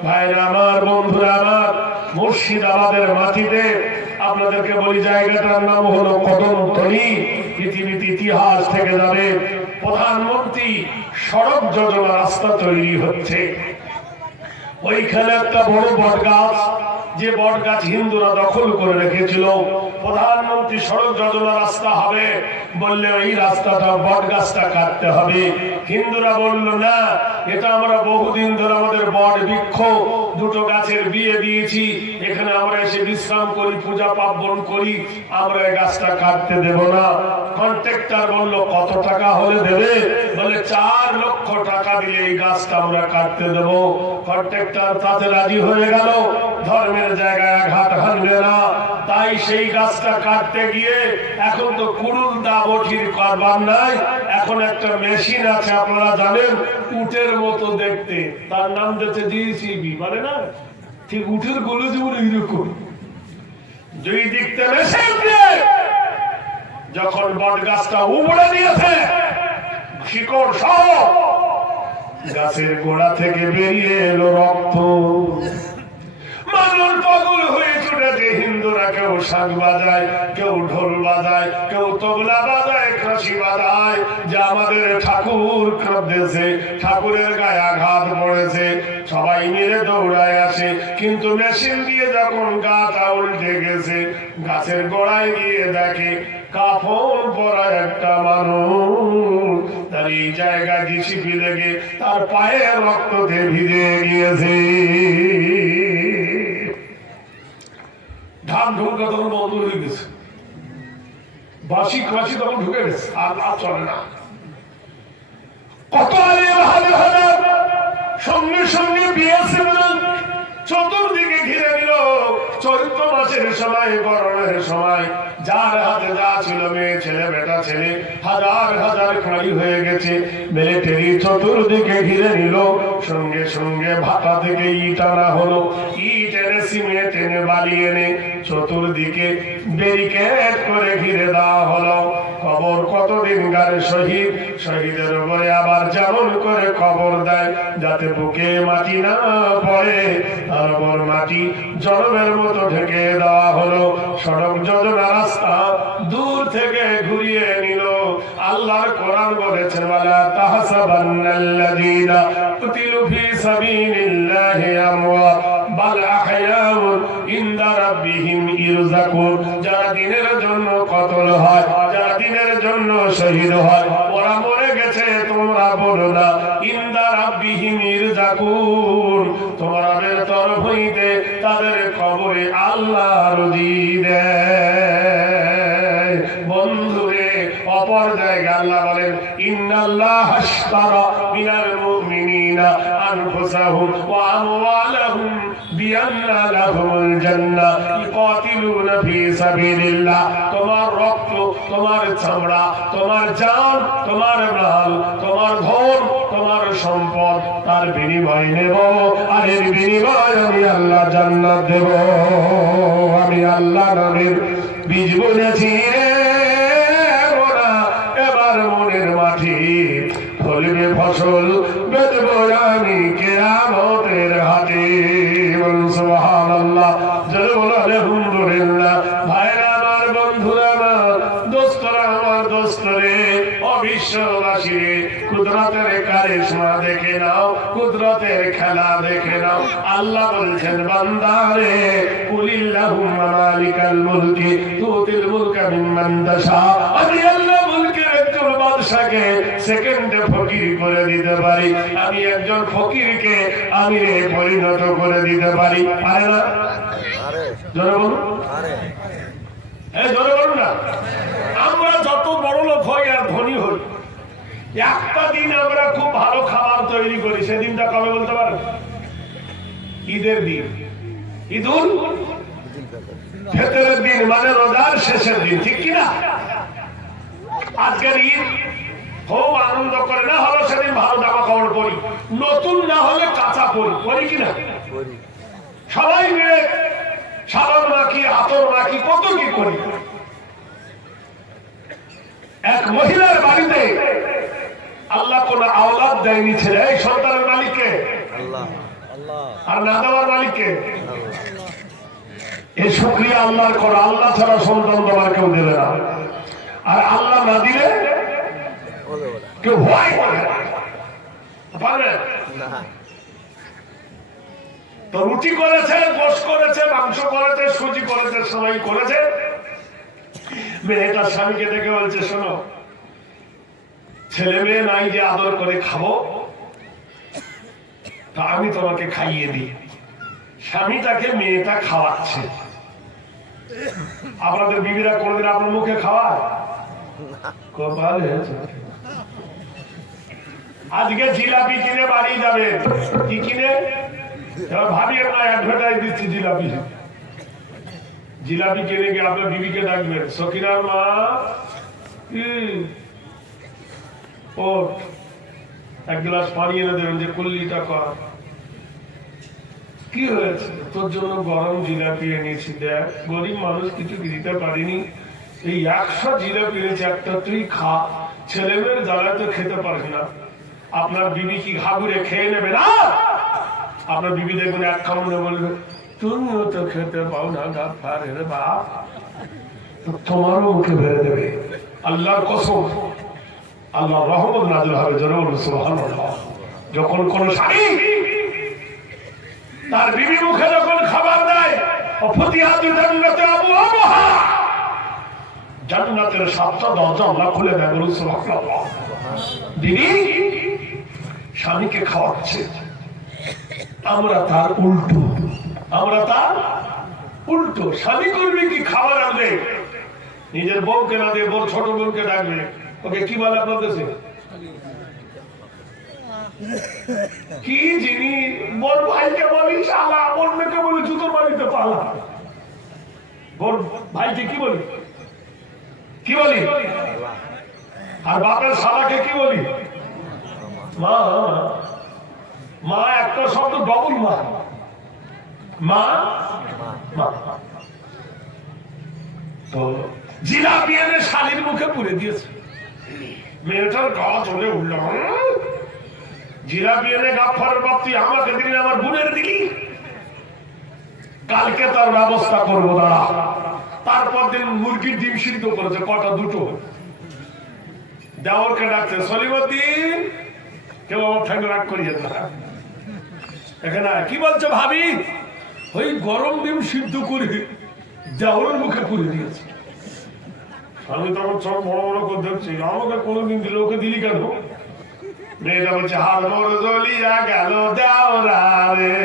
ভাইরা আমার, বন্ধুরা আমার, মুর্শিদাবাদের মাটিতে আপনাদেরকে বলি, জায়গাটার নাম হলো কদমতলী। পৃথিবীতে ইতিহাস থেকে যাবে, প্রধানমন্ত্রী সড়ক যোজনা রাস্তা তৈরি হচ্ছে। ওইখানে একটা বড় বট গাছ, যে বট গাছ হিন্দুরা দখল করে রেখেছিল। প্রধানমন্ত্রী সড়ক যোজনা রাস্তা হবে বললে এই রাস্তাটা বট গাছটা কাটতে হবে। হিন্দুরা বলল না, এটা আমরা বহুদিন ধরে আমাদের বট বৃক্ষ দুটো গাছের বিয়ে দিয়েছি, এখানে আমরা এসে বিশ্রাম করি, পূজা পার্বণ করি, আমরা এই গাছটা কাটতে দেব না। কন্ট্রাক্টর বলল, কত টাকা হলে দেবে? বলে 4 লক্ষ টাকা দিলে এই গাছটা আমরা কাটতে দেব। কন্ট্রাক্টর তাতে রাজি হয়ে গেল, ধর্মের জায়গায় আঘাত হানবে না। তাই সেই গাছটা কাটতে গিয়ে এখন তো কুড়ুল দা বঠির কারবার নাই, এখন একটা মেশিন আছে, আপনারা জানেন, উটের মতো দেখতে, তার নাম দিয়েছে জিসিবি, মানে না ঠিক উটের গলে যেমন এইরকম, দুই দিকতে মেশিন দিয়ে যখন বট গাছটা উপড়ে দিয়েছে শিকড় সহ, গাছের গোড়া থেকে বেরিয়ে এলো রক্ত। মানুষ পাগল হয়ে ছুটেছে। হিন্দুরা কেউ শাঁখ বাজায়, কেউ ঢোল বাজায়, কেউ তবলা বাজায়, কাশি বাজায়, যে আমাদের ঠাকুর কাঁদতেছে, ঠাকুরের গায়ে আঘাত পড়েছে। সবাই মিলে দৌড়ায় আসে, কিন্তু মেশিন দিয়ে যখন গাটা উল্টে গেছে, গাছের গোড়ায় গিয়ে দেখে কাফন পরা একটা মানুষ তার এই জায়গায় জিসিপি লেগে তার পায়ে রক্ততে ভিজে গিয়েছে। ঢাক ঢোলকা তখন বন্ধ হয়ে গেছে, বাঁশি কাশি তখন ঢুকে গেছে, আর চলে না। কত হাজার সঙ্গে সঙ্গে বিএসএফ চতুর্দিকে ঘিরে নিল। চৈত্র মাসের সময়, গরমের সময়, যার হাতে যা ছিল, মেয়ে ছেলে বেটা ছেলে, হাজার হাজার খালি হয়ে গেছে। মিলিটারি চতুর্দিকে ঘিরে নিল। সঙ্গে সঙ্গে ভাটা থেকে ইট আনা হলো, ইট এনে সিমেন্ট এনে বালি এনে চতুর্দিকে ব্যারিকেড করে ঘিরে দেওয়া হলো। কবর কতদিন গারে শহীদ, শহীদের উপরে আবার যেমন করে কবর দেয় যাতে বুকে মাটি না পড়ে, তার উপর মাটি জনমের মতো ঢেকে দেওয়া হলো। সড়ক যোজনা রাস্তা দূর থেকে ঘুরিয়ে নিল। আল্লাহর কোরআন বলেছেন, ওয়ালা তাহসাবান্নাল্লাযীনা কুতিলু ফী সাবিলিল্লাহি আমওয়াত বাল আহইয়াউন ইনদা রাব্বিহিম ইরযাকুন। যারা দ্বীনের জন্য কতল হয়, যারা দ্বীনের জন্য শহীদ হয়, ওরা মরে গেছে, তোমরা বলো না ইনদা রাব্বিহিম ইরযাকুন, তোমার রবের তরফ হইতে তাদের কবরে আল্লাহ রুজি দেয়। বন্ধুরে, অপর জায়গায় আল্লাহ বলেন, ইন্নাল্লাহা আশতারা মিনাল মুমিনিনা আনফুসাহুম ওয়া আমওয়ালাহুম বিআন্না লাহুমুল জান্নাহ ইকাতিলুনা ফী সাবিলিল্লাহ। তোমার রক্ত, তোমার চামড়া, তোমার জান, তোমার মাল, তোমার ধন, তোমার সম্পদ, তার বিনিময় নেব, আর এর বিনিময় আমি আল্লাহ জান্নাত দেব। আমি আল্লাহ নামের বীজ বুনেছি রে মোরা, এবার মনের মাটি ফলবে ফসল, বেচব আমি কিয়ামতের হাটে। সুবহানাল্লাহ, জোরে বলো আলহামদুলিল্লাহ। ভাইরা আমার, বন্ধুরা আমার, দোস্তরা আমার, দোস্তরে অবিশ্ববাসী রে, কুদরতের কারিশমা দেখে নাও, কুদরতের খেলা দেখে নাও। আল্লাহ বলছেন, বান্দারে কুলিল্লাহুম্মা মালিকাল মুলকি তুতিল মুলকা মিম্মান তাশা। আমি আল্লাহ মুলকের একজন বাদশাকে সেকেন্ডে ফকির করে দিতে পারি, আমি একজন ফকিরকে আমি পরিণত করে দিতে পারি। পারে না? জোরে বলুন, জোরে বলুন না। আমরা যত বড় লোক হই আর ধনী হই, একটা দিন আমরা খুব ভালো খাবার তৈরি করি, সেদিনটা কবে বলতে পারেন? ঈদের দিন, ঈদুল ফিতরের দিন, মানে রোজার শেষের দিন, ঠিক কিনা? আজকের ঈদ খুব আনন্দ করে, না হলো সেদিন ভালো জামা কাপড় পরি, নতুন না হলে কাঁচা পরি, পরি কিনা? সবাই মিলে সাবান মাখি, আতর মাখি, কত কি করি। এক মহিলার বাড়িতে আল্লাহ কোন আওলাদ দেয়নি ছেলে, এই সন্তানের মালিককে আর না দেওয়ার মালিককে। এই শুকরিয়া আল্লাহর করো, আল্লাহ ছাড়া সন্তান তোমার কেউ দেবে না, আর আল্লাহ না দিলে কেউ ভয় করে পারবে না। তো রুটি করেছে, গোশ করেছে, মাংস করেছে, সুজি করেছে, সবাই করেছে। মেয়েটার স্বামীকে দেখে বলছে, শোনো, ছেলে মেয়ে নাই যে আদর করে খাবো, তা আমি তোমাকে খাইয়ে দিই। স্বামীটাকে মেয়েটা খাওয়াচ্ছে। আপনাদের বিবিরা কোনদিন আপনার মুখে খাওয়ায়? আজকে জিলাপি কিনে বাড়ি যাবে, কি কিনে? ভাবি না, অ্যাডভার্টাইজ দিচ্ছি জিলাপি। জিলাপি কিনে গিয়ে আপনার বিবিকে ডাকবেন, সকিনার মা, ও এক গ্লাস পানি এনে দেবেন, যে কুল্লিটা কর। কি হয়েছে? তোর জন্য গরম জিলাপি এনেছি, দেখ, গরিব মানুষ কিছু দিতে পারিনি, এই 100 জিলাপি এনেছি, একটা তুই খা। ছেলে মেয়ের জ্বালায় তো খেতে পারবি না, আপনার বিবি কি ঘাগুরে খেয়ে নেবে না? আপনার বিবি দেখবেন এক কামড়ে বলবে, তুমিও তো খেতে পাও না গাফফারের বাপ, তোমারও মুখে ভেড়ে দেবে। আল্লাহর কসম, আল্লাহর রহমত নাযিল হবে। জোরে বলুন সুবহানাল্লাহ। যখন কোন স্বামী তার বিবি মুখে যখন খাবার দেয়, অফতিহাতু জান্নাতে আবওয়াবুহা, জান্নাতের ৭টা দরজা আল্লাহ খুলে দেয়। বলুন সুবহানাল্লাহ। বিবি স্বামীকে খাওয়াচ্ছে, আমরা তার উল্টো, আমরা তার উল্টো। স্বামী করবে কি? খাবার আনবে, নিজের বউকে না দিয়ে বউ ছোট বোনকে ডাকবে, ওকে কি বলে আপনার দেশে? কি জিনিস? বড় ভাইকে বলি শালা, বড় মেয়েকে বলি জুতোর বাড়িতে পালা। বড় ভাইকে কি বলি? কি বলি? আর বাপের শালাকে কি বলি? মা। মা একটা শব্দ ডবল মা, মা মা। তো জিলাপি এনে শালির মুখে পুরে দিয়েছে, মেয়েটার গা চলে উঠল। জিলাপি এনে গাফফারের বাপ তুই আমাকে দিলি, আমার বোনের দিলি, কালকে তার ব্যবস্থা করবো দাঁড়া। তারপর দিন মুরগির ডিম সিদ্ধ করেছে, কটা? দুটো। দেওরকে ডাকছে, সলিমুদ্দিন, কেউ আমার ঠান্ডা রাগ করিয়ে না এখানে। কি বলছো ভাবি? ওই গরম ডিম সিদ্ধ করে দেওরের মুখে পুরে দিয়েছে। আমি তখন সব বড় বড় করে দেখছি, আমাকে কোনোদিন দিল, ওকে দিলি কেন? মেয়েটা বলছে, হার মোর জ্বলিয়া গেল দেওরা রে,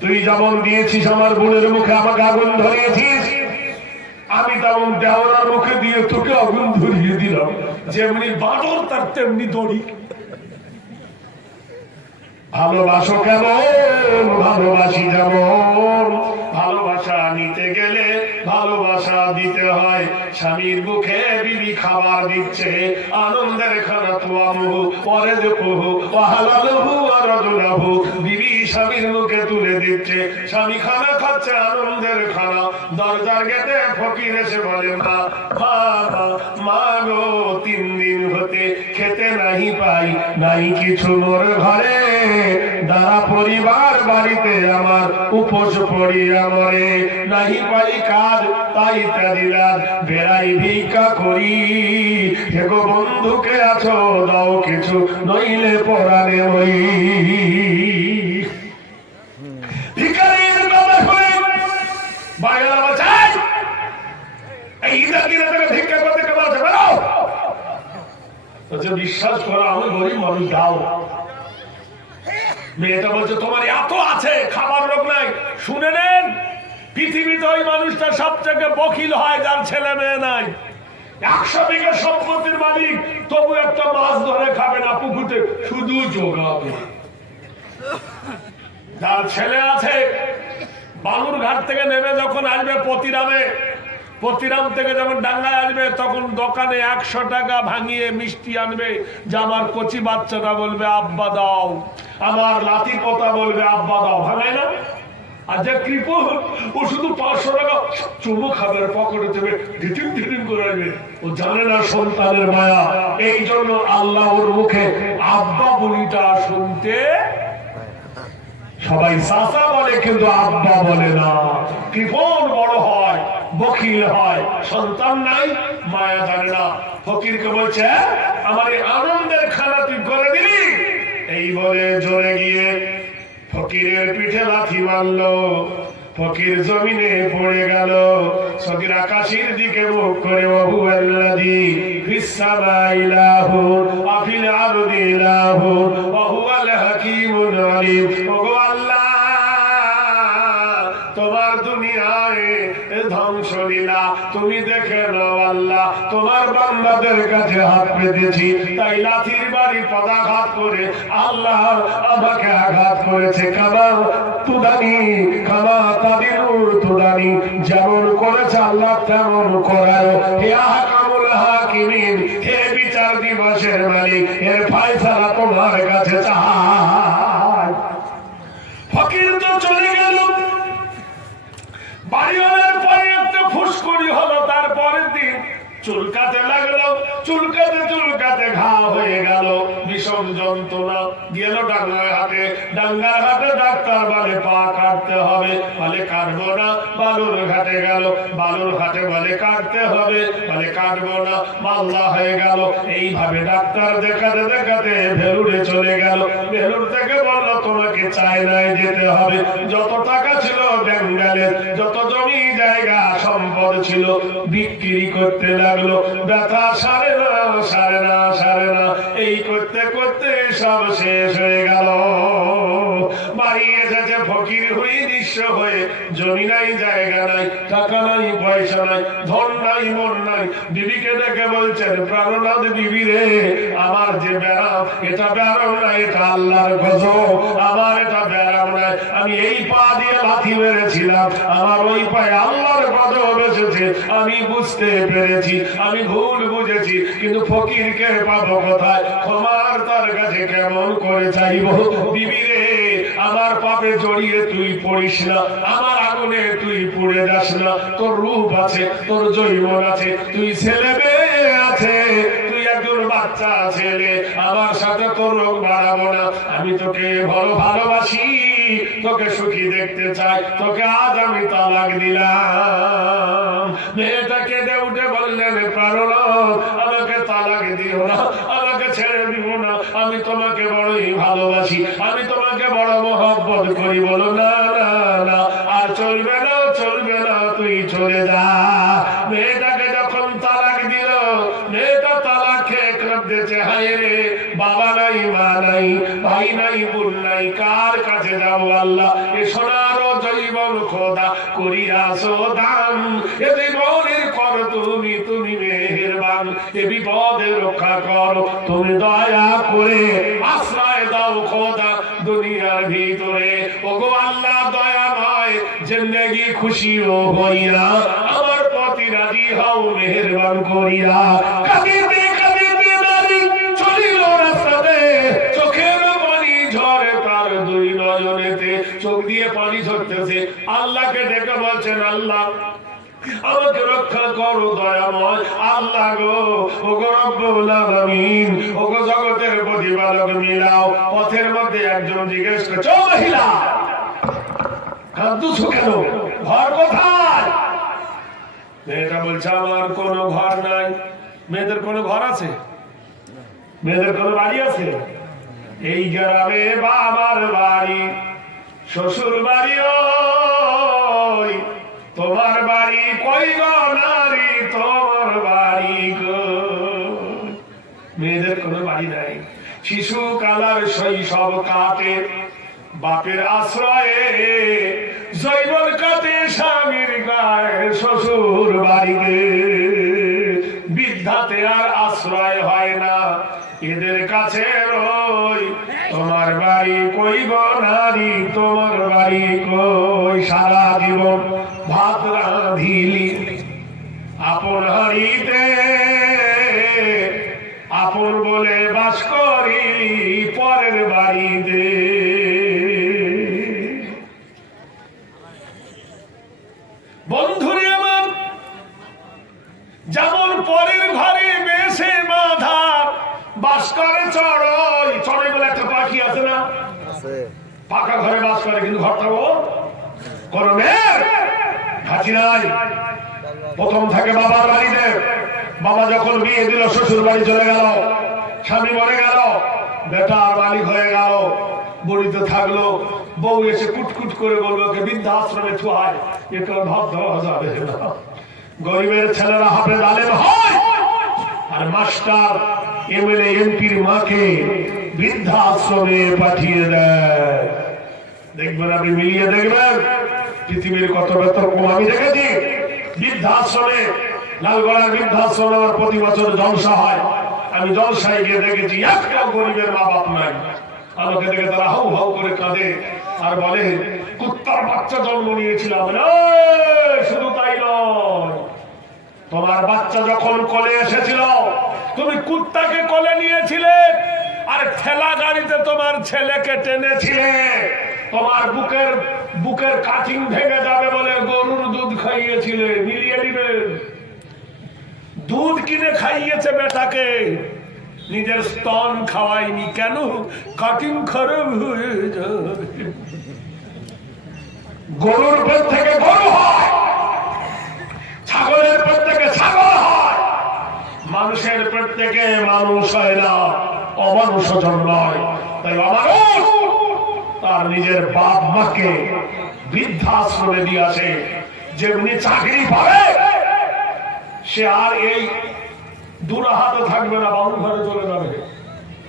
তুই যেমন দিয়েছিস আমার বোনের মুখে আমাকে আগুন ধরিয়েছিস, আমি তেমন দেওরার মুখে দিয়ে তোকে আগুন ধরিয়ে দিলাম। যেমনি বাঁদর তার তেমনি দড়ি। ভালোবাসো কেমন? ভালোবাসি যেমন। ভালোবাসা নিতে গেলে ভালোবাসা দিতে হয়। স্বামীর মুখে বিবি খাবার দিচ্ছে, আনন্দের খানা তোয়ামুহু ওয়ারিজকুহু ওয়া হালালুহু ওয়া রাজুলুহু। বিবি স্বামীর মুখে তুলে দিচ্ছে, স্বামী খানা খাচ্ছে, আনন্দের খানা। দরজার গেটে ফকির এসে বলে, মা মা মা গো, 3 দিন হতে খেতে নাহি পাই, নাই কিছু মোর ঘরে, দাঁড়া পরিবার বাড়িতে আমার, উপোস পড়িয়া মরে, নাহি পাই কাজ তাই তাদিলার, বেড়াই ভিক্ষা করি, হে গো বন্ধুকে আছো দাও কিছু, নইলে পরাণে ওই। ভিখারির কথা শুনে বাড়িওয়ালা বলছে, এই ঈদের দিনে থেকে ভিক্ষা করতে কেমন আছে বেরো। বিশ্বাস করো আমি গরিব মানুষ, দাও। মেয়েটা বলছে, তোমার এত আছে, খাবার লোক নাই। শুনে নেন, পৃথিবীতে ওই মানুষটা সবচেয়ে বখিল হয় যার ছেলে মেয়ে নাই। 100 বিঘা সম্পত্তির মালিক, তবু একটা মাছ ধরে খাবে না পুকুরে, শুধু জোগাবে। যার ছেলে আছে, বালুর ঘাট থেকে নেমে যখন আসবে পতিরাম থেকে যখন ডাঙ্গায় আসবে, তখন দোকানে 100 টাকা ভাঙিয়ে মিষ্টি আনবে, যে আমার কচি বাচ্চাটা বলবে আব্বা দাও, আমার লাতি পোতা বলবে আব্বা দাও, ভাঙায় না? আর যে কৃপণ, ও শুধু 500 টাকা চুমু খাবে, পকেটে দেবে, ঢিটিম ঢিটিম করে আসবে। ও জানে না সন্তানের মায়া। এই জন্য আল্লাহ ওর মুখে আব্বা বলিটা শুনতে, সবাই চাচা বলে কিন্তু আব্বা বলে না। কৃপণ বড় হয়, বখিল হয়, সন্তান নাই, মায়া জানে না। ফকিরকে বলছে, আমার এই আনন্দের খানা তুই করে দিলি। এই বলে জোরে গিয়ে ফকিরের পিঠে লাথি মারলো, ফকির জমিনে পড়ে গেল। ফকির আকাশের দিকে মুখ করে, ওহু আল্লাযী ফিস সামাই ইলাহু ওয়া ফিল আরদি ইলাহু ওয়া হুয়াল হাকীমুল আলীম। ওগো আল্লাহ, তোমার দুনিয়ায় ধ্বংসলীলা তুমি দেখে নাও আল্লাহ। তোমার বান্দাদের কাছে হাত পেতেছি, তাই লাঠির বাড়ি পদাঘাত করে আল্লাহ আমাকে আঘাত করেছে। কামা তুদানি কামা তাদিরু তুদানি, যেমন করেছে আল্লাহ তেমন করায়। হে আহকামুল হাকিমিন, হে বিচার দিবসের মালিক, এর ফায়সালা তোমার কাছে চাই। ফকির তো চলে গেল, বাড়িওয়ালার পরে একটা ফুসকুড়ি হলো। তারপরের দিন চুলকাতে লাগলো, চুলকাতে জায়গাতে ঘা হয়ে গেল, ভীষণ যন্ত্রণা। গেল ডাঙ্গার হাটে, ডাঙ্গার হাটে ডাক্তার বলে পা কাটতে হবে, বলে কাটবো না। বালুর ঘাটে গেল, বালুর ঘাটে বলে কাটতে হবে, বলে কাটবো না। মালদা হয়ে গেল। এইভাবে ডাক্তার দেখাতে দেখাতে ভেলুরে চলে গেল। ভেলুর থেকে বললো তোমাকে চায়নায় যেতে হবে। যত টাকা ছিল বেঙ্গলের, যত জমি জায়গা সম্পদ ছিল বিক্রি করতে লাগলো। ব্যথা সারে না, সারে না, সারে না। এই করতে করতে সব শেষ হয়ে গেল। বাড়ি এসেছে ফকির হয়ে, নিঃস্ব হয়ে। জমি নাই, জায়গা নাই, টাকা নাই, পয়সা নাই, ধন নাই, মন নাই। বিবিকে ডেকে বলছেন, প্রাণনাথ বিবি রে, আমার যে ব্যারাম, এটা ব্যারাম নাই, এটা আল্লাহর গজব। আমার এটা ব্যারাম নাই, আমি এই পা দিয়ে লাথি মেরেছিলাম, আমার ওই পায়ে আল্লাহর গজব এসেছে। আমি বুঝতে পেরেছি, আমি ভুল বুঝেছি, কিন্তু ফকিরকে পাবো কোথায়? ক্ষমার তার কাছে কেমন করে চাইব? বিবি রে, আমার পাপে জড়িয়ে তুই পড়িস না, আমার আগুনে তুই পুড়ে যাস না। তোর রূপ আছে, তোর যৌবন আছে, তুই ছেলে মেয়ে আছে, তুই একজন বাচ্চা ছেলে। আমার সাথে তোর রোগ বাড়াবো না। আমি তোকে বড় ভালোবাসি, তোকে সুখী দেখতে চাই, তোকে আজ আমি তালাক দিলাম। মেয়েটা কেঁদে উঠে বললেন, প্রাণনাথ আমাকে তালাক দিও না, আমাকে ছেড়ে দিও না, আমি তোমাকে বড়ই ভালোবাসি, আমি তোমাকে বড় মহব্বত করি। বলো না না না, আর চলবে না, চলবে না, তুই চলে যা। মেয়েটাকে যখন তালাক দিল, মেয়েটা তালাক খেয়ে কাঁদতেছে, হায় রে, বাবা নাই, মা নাই, ভাই নাই, বোন নাই, কার কাছে যাবো আল্লাহ? এ সোনার জৈবন খোদা করিয়াছো দান, এ জীবনের কর তুমি, তুমি মেহেরবান। এ বিপদে রক্ষা করো তুমি দয়া করে, আশ্রয় দাও খোদা দুনিয়ার ভিতরে। ওগো আল্লাহ দয়াময়, জিন্দেগি খুশি ও হইয়া আমার প্রতি রাজি হও মেহেরবান করিয়া। কাঁদিতে কাঁদিতে নারী চলিল রাস্তাতে, চোখের পানি ঝরে তার দুই নয়নেতে, চোখ দিয়ে পানি ঝরতেছে। আল্লাহকে ডেকে বলছেন, আল্লাহ আমাকে রক্ষা করো দয়াময়। আল্লাহ গো, ওগো রব্বুল আলামিন, ওগো জগতের প্রতিপালক, মিলাও। পথের মধ্যে একজন জিজ্ঞেস করছে, ও মহিলা, কাঁদছো কেন? ঘর কোথায়? মেয়েটা বলছে, আমার কোনো ঘর নাই। মেয়েদের কোনো ঘর আছে? মেয়েদের কোনো বাড়ি আছে? এই গ্রামে বাবার বাড়ি, শ্বশুর বাড়ি ওই, তোমার বাড়ি কই গো নারী, তোমার বাড়ি কই? মেয়েদের কোনো বাড়ি নাই। শিশু কালার শৈশব কাটে বাপের আশ্রয়ে, জৈবন কাটে স্বামীর গায়ে শ্বশুর বাড়িতে। বৃদ্ধাতে আর আশ্রয় হয় না, এদের কাছে রই। তোমার বাড়ি কই গো নারী, তোমার বাড়ি কই? সারা জীবন ভাত রাঁধিলি আপন হাড়িতে, আপন বলে বাস করি পরের বাড়িতে। বন্ধুরে আমার, যেমন পরের ঘরে বেশে বাঁধা বাস করে চড়ই। চড়ই বলে একটা পাখি আছে না, পাকা ঘরে বাস করে, কিন্তু ঘরটা ও করমের ঘাঁচি নাই। প্রথম থাকে বাবার বাড়িতে, বাবা যখন বিয়ে দিল শ্বশুর বাড়ি চলে গেল, স্বামী মরে গেল, বেটা মালিক হয়ে গেল, বড়িতে থাকলো। বউ এসে কুটকুট করে বললো, বৃদ্ধাশ্রমে থুয়ায়, এটা ভাব দেওয়া যাবে না। গরিবের ছেলেরা হাফেজ আলেম হয়, আর মাস্টার এমএলএ এমপির মাকে বৃদ্ধাশ্রমে পাঠিয়ে দেয়। দেখবেন, আপনি মিলিয়ে দেখবেন, পৃথিবীর কত বেতন কম আমি দেখেছি। বৃদ্ধাশ্রমে, লালগড়ার বৃদ্ধাশ্রমে আমার প্রতি বছর জলসা হয়। আমি জলসায় গিয়ে দেখেছি একটা গরিবের মা বাপ নাই। আমাকে দেখে তারা হাউ হাউ করে কাঁদে আর বলে, কুত্তার বাচ্চা জন্ম নিয়েছিলাম। শুধু তাই নয়, তোমার বাচ্চা যখন কোলে এসেছিল, তুমি কুত্তাকে কোলে নিয়েছিলে, আর ঠেলা গাড়িতে তোমার ছেলেকে টেনেছিলে। তোমার বুকের কাটিং ভেঙে যাবে বলে গরুর দুধ খাইয়েছিলে। মিলিয়ে নিবেন, দুধ কিনে খাইয়েছে বেটাকে, নিজের স্তন খাওয়াইনি কেন? কাটিং খারাপ হয়ে যাবে। গরুর পেট থেকে গরু হয়, ছাগলের পেট থেকে ছাগল হয়, মানুষের পেট থেকে মানুষ হয় না, অমানুষ জন্মায়। তাই অমানুষ তার নিজের বাপ মাকে বৃদ্ধাশ্রমে দিয়ে আসে। যেমনি চাকরি পাবে সে আর এই দুরাহাতে থাকবে না, বাউল ঘরে চলে যাবে।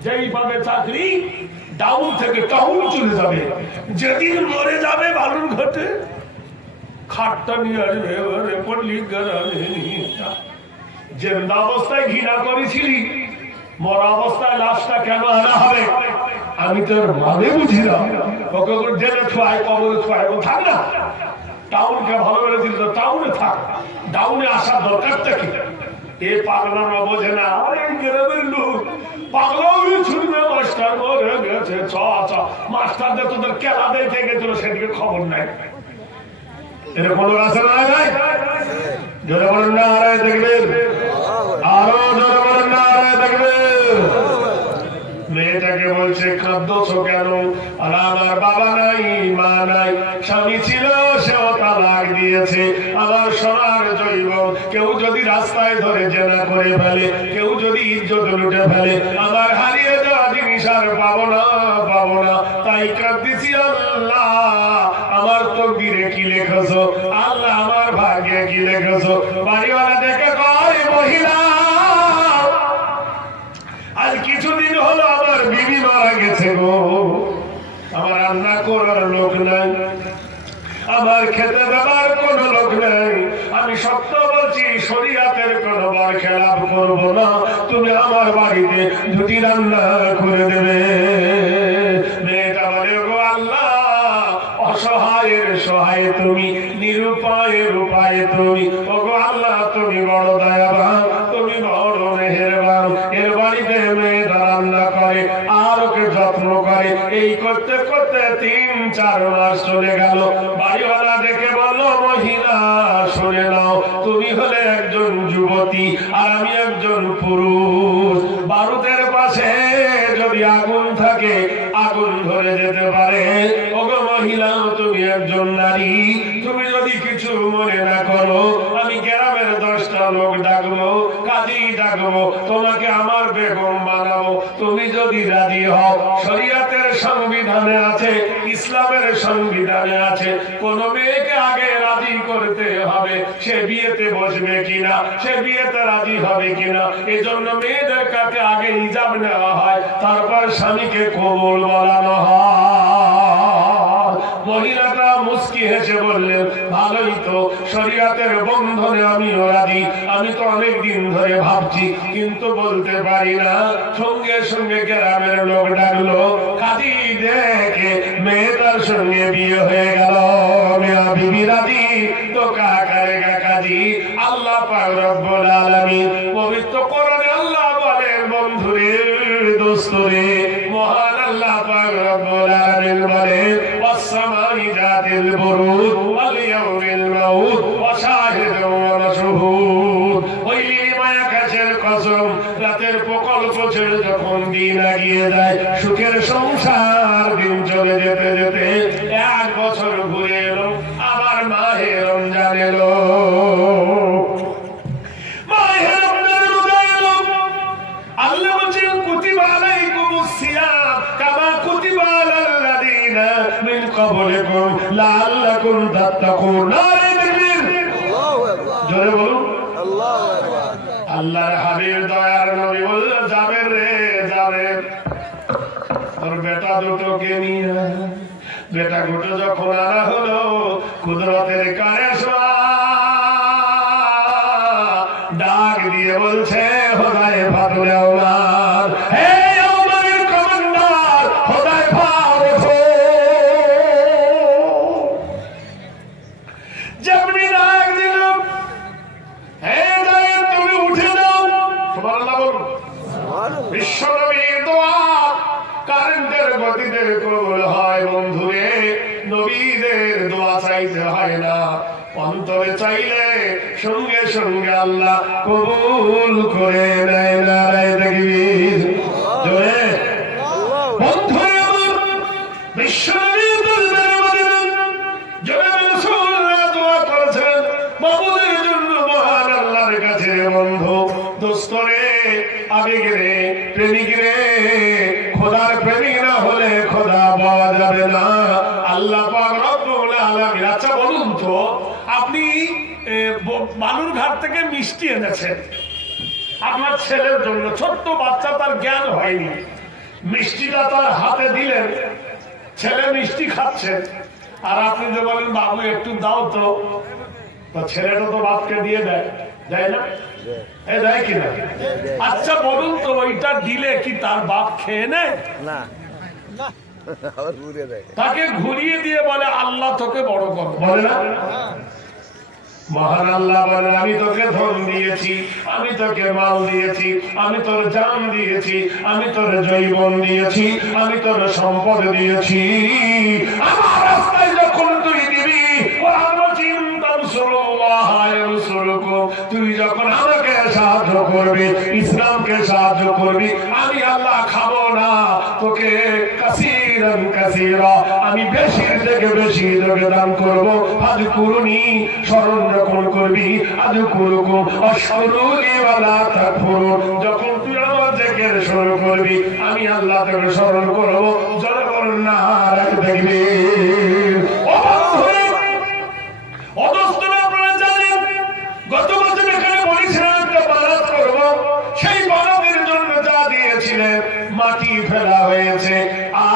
যেই পাবে চাকরি ডাউন থেকে টাউন চলে যাবে। যেদিন মরে যাবে বালুর ঘাটে খাটটা নিয়ে আসবে, জিন্দা অবস্থায় ঘৃণা করেছিলি, মরা অবস্থায় লাশটা কেন আনা হবে? আমি তোর মানে বুঝি না। ওকে জেলে ছুয়ায়, কবরে ছুয়ায়, ও থাক না। টাউনকে ভালো করে দিল তো টাউনে থাক, ডাউনে আসার দরকারটা কি? এ পাগলা বোঝে না, গ্রামের লোক পাগলাও ছুটবে, মাস্টার মরে গেছে, মাস্টারদের তোদের কেলা দেখে গেছিল সেদিকে খবর নাই। এরকম আছে না? জোরে বলেন না, আরে দেখবেন, আরো জোরে বলেন না, আরে দেখবেন। মেয়েটাকে বলছে কাঁদছো কেন? আর আমার বাবা নাই, মা নাই, স্বামী ছিল সেও তালাক দিয়েছে, আমার সোনার জৈব কেউ যদি রাস্তায় ধরে জেনা করে ফেলে, কেউ যদি ইজ্জত লুটে ফেলে, আমার হারিয়ে যাওয়া জিনিস আর পাবো না, পাবো না। তাই কাঁদতেছি, আল্লাহ আমার তকদিরে কি লেখেছো, আল্লাহ আমার ভাগ্যে কি লেখেছো। বাড়িওয়ালা দেখে কয়, মহিলা আজ কিছুদিন হলো আমার বিবি মারা গেছে গো, আমার রান্না করার লোক নাই, আমার খেতে দেবার কোন লোক নেই। আমি সত্য বলছি, শরীয়তের কোনবার খেলাপ করবো না, তুমি আমার বাড়িতে দুটি রান্না করে দেবে। মেয়েটা বলে, গো আল্লাহ অসহায়ের সহায় তুমি, নিরুপায়ের উপায় তুমি, ওগো আল্লাহ তুমি বড় দয়াবান, তুমি বড় মেহেরবান। এর বাড়িতে মেয়েটা রান্না করে আর ওকে যত্ন করে। এই করতে করতে 3-4 মাস চলে গেল। বাড়িওয়ালা দেখে বলল, মহিলা শুনে নাও, তুমি হলে একজন যুবতী আর আমি একজন পুরুষ। বারুদের পাশে যদি আগুন থাকে আগুন ধরে যেতে পারে। ওগো মহিলা, তুমি একজন নারী, তুমি যদি কিছু মনে না করো, আমি গ্রামের 10টা লোক ডাকবো, কাজী ডাকবো, তোমাকে আমার বেগম বানাবো। তুমি যদি রাজি হও, শরীয়তের সংবিধানে আছে, ইসলামের সংবিধানে আছে, কোন মেয়েকে আগে রাজি করতে হবে সে বিয়েতে বসবে কিনা, সে বিয়েতে রাজি হবে কিনা। এজন্য মেয়েদের কাছে আগে হিজাব নেওয়া হয়, তারপর স্বামীকে কবুল বলানো হয়। মহিলাটা মুস্কি হেসে বললেন, ভালোই তো, শরীয়তের বন্ধনে আমিও রাজি। আমি তো অনেক দিন ধরে ভাবছি কিন্তু বলতে পারি না। সঙ্গে সঙ্গে গ্রামের লোক ডাকলো, কাজী দেখে মেয়েটার সঙ্গে বিয়ে হয়ে গেল। মেয়া বিবি রাজি তো কাকারেগা কাজী। আল্লাহ পাক রব্বুল আলামিন পবিত্র কোরআনে আল্লাহ বলেন, বন্ধুরে দোস্তরে, মহান আল্লাহ পাক রব্বুল আলামিন বলেন, ওয়াসসামাই যাতিল বুরুজ ওয়াল ইয়াউমিল মাউত ওয়া শাহিদুন ওয়া মাশহুদ। ওই মায়া কাছের কসম, রাতের প্রকল্প ছেড়ে যখন দিন এগিয়ে যায়, সুখের সংসার দিন চলে যেতে যেতে 1 বছর ঘুরে এলো, আবার মাহে রমজান এলো। মাহে রমজান রোজা এলো। আল্লাহ বলছেন, কুতিবা আলাইকুমুস সিয়াম কামা কুতিবা আলাল লাযিনা মিন ক্বাবলিকুম লাআল্লাকুম তাত্তাকুন। নারে তাকবীর, আল্লাহু আকবার, জোরে বলুন আল্লাহু আকবার। আল্লাহর হাবিব দয়ার নবী বলল, যাবে রে যাবে, তোর বেটা দুটোকে নিয়ে। বেটা দুটো যখন আনা হলো, কুদরতের কারিশমা ডাক দিয়ে বলছে, হুযায়ফা তুলে ওমর, হে ওমরের কমান্ডার হুযায়ফা, ওঠো। যেমনি ডাক দিল, হে যায়েদ তুমি উঠে যাও। সুবহানাল্লাহ বলুন। বিশ্বনবীর দোয়া কারেন্টের গতিতে কবুল হয়। বন্ধুরে, নবীদের দোয়া চাইতে হয় না, অন্তরে চাইলে সঙ্গে সঙ্গে আল্লাহ কবুল করে নেয়। নারায়ে তাকবীর। আবেগ রে, প্রেমিক রে, খোদার প্রেমিক না হলে খোদা পাওয়া যাবে না। আল্লাহ পাক রব্বুল আলামিন। আচ্ছা বলুন তো, আপনি বালুরঘাট থেকে মিষ্টি এনেছেন আপনার ছেলের জন্য, ছোট্ট বাচ্চা, তার জ্ঞান হয়নি, মিষ্টিটা তার হাতে দিলেন, ছেলে মিষ্টি খাচ্ছে, আর আপনি যে বলেন বাবু একটু দাও তো, ছেলেটা তো বাপকে দিয়ে দেয়, দেয় না? দেয় কিনা? আচ্ছা বলুন তো, ওইটা দিলে কি তার বাপ খেয়ে নেয়? না, তাকে ঘুরিয়ে দিয়ে বলে আল্লাহ তোকে বড় কর, বলে না? মহান আল্লাহ বলে আমি তোকে ধন দিয়েছি, আমি তোকে মাল দিয়েছি, আমি তোর জান দিয়েছি, আমি তোর জৈবন দিয়েছি, আমি তোর সম্পদ দিয়েছি। আমার রাস্তায় যখন তুই দিবি, তুই যখন আমাকে সাহায্য করবি, ইসলামকে সাহায্য করবি, আমি আল্লাহ খাবো না তোকে কাসীরান কাসীরা, আমি বেশি থেকে বেশি তোকে দান করবো। আজ কুরুনি স্মরণ যখন করবি, আজ কুরুকু অশকুরুনি ওয়ালা তাকফুরুন, যখন তুই আমার জিকির শুরু করবি, আমি আল্লাহ তোকে স্মরণ করবো। জনগণ না রাখতে থাকবে। গত বছর এখানে বলেছিলাম একটা বারাত করব, সেই বারাতের জন্য যা দিয়েছিলেন মাটি ফেলা হয়েছে,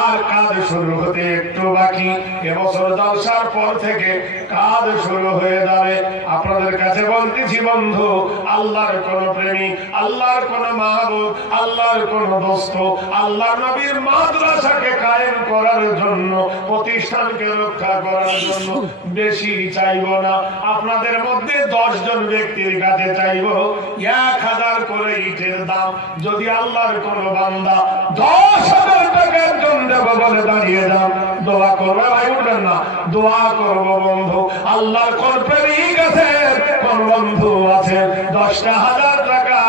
আর কাজ শুরু হতে একটু বাকি। এবছর জলসার পর থেকে কাজ শুরু হয়ে যাবে। আপনাদের কাছে বলতেছি বন্ধু, আল্লাহর কোন প্রেমী, আল্লাহর কোন মাহবুব, আল্লাহর কোন দোস্ত, আল্লাহ নবীর মাদ্রাসাকে কায়েম করার জন্য, প্রতিষ্ঠানকে রক্ষা করার জন্য বেশি চাইব না। আপনাদের মধ্যে 10 জন ব্যক্তির কাছে চাইব 1000 করে ইটের দাম। যদি আল্লাহর কোন বান্দা 10,000 টাকার জন্য দেবো বলে দাঁড়িয়ে যান, দোয়া করবো। ভাই উঠবেন না, দোয়া করবো বন্ধু। আল্লাহর কোন প্রেমিক আছে, কোন বন্ধু আছে, 10,000 টাকা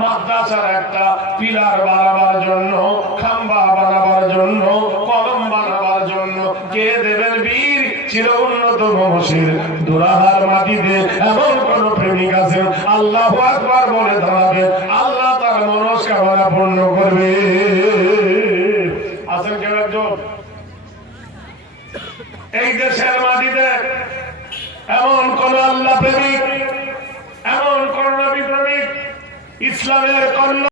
মাদ্রাসার একটা পিলার বানাবার জন্য, খাম্বা বানাবার জন্য, কলম বানাবার জন্য কে দেবেন? বীর চির উন্নত মহসির দুরাহার মাটিতে এমন কোন প্রেমিক আছেন, আল্লাহু আকবার বলে দাঁড়াবেন, আল্লাহ তার মনস্কামনা পূর্ণ করবে। আছেন কেউ একজন? এই দেশের মাটিতে এমন কোন আল্লাহ প্রেমিক, এমন কোন নবী প্রেমিক, ইসলামের কন্যা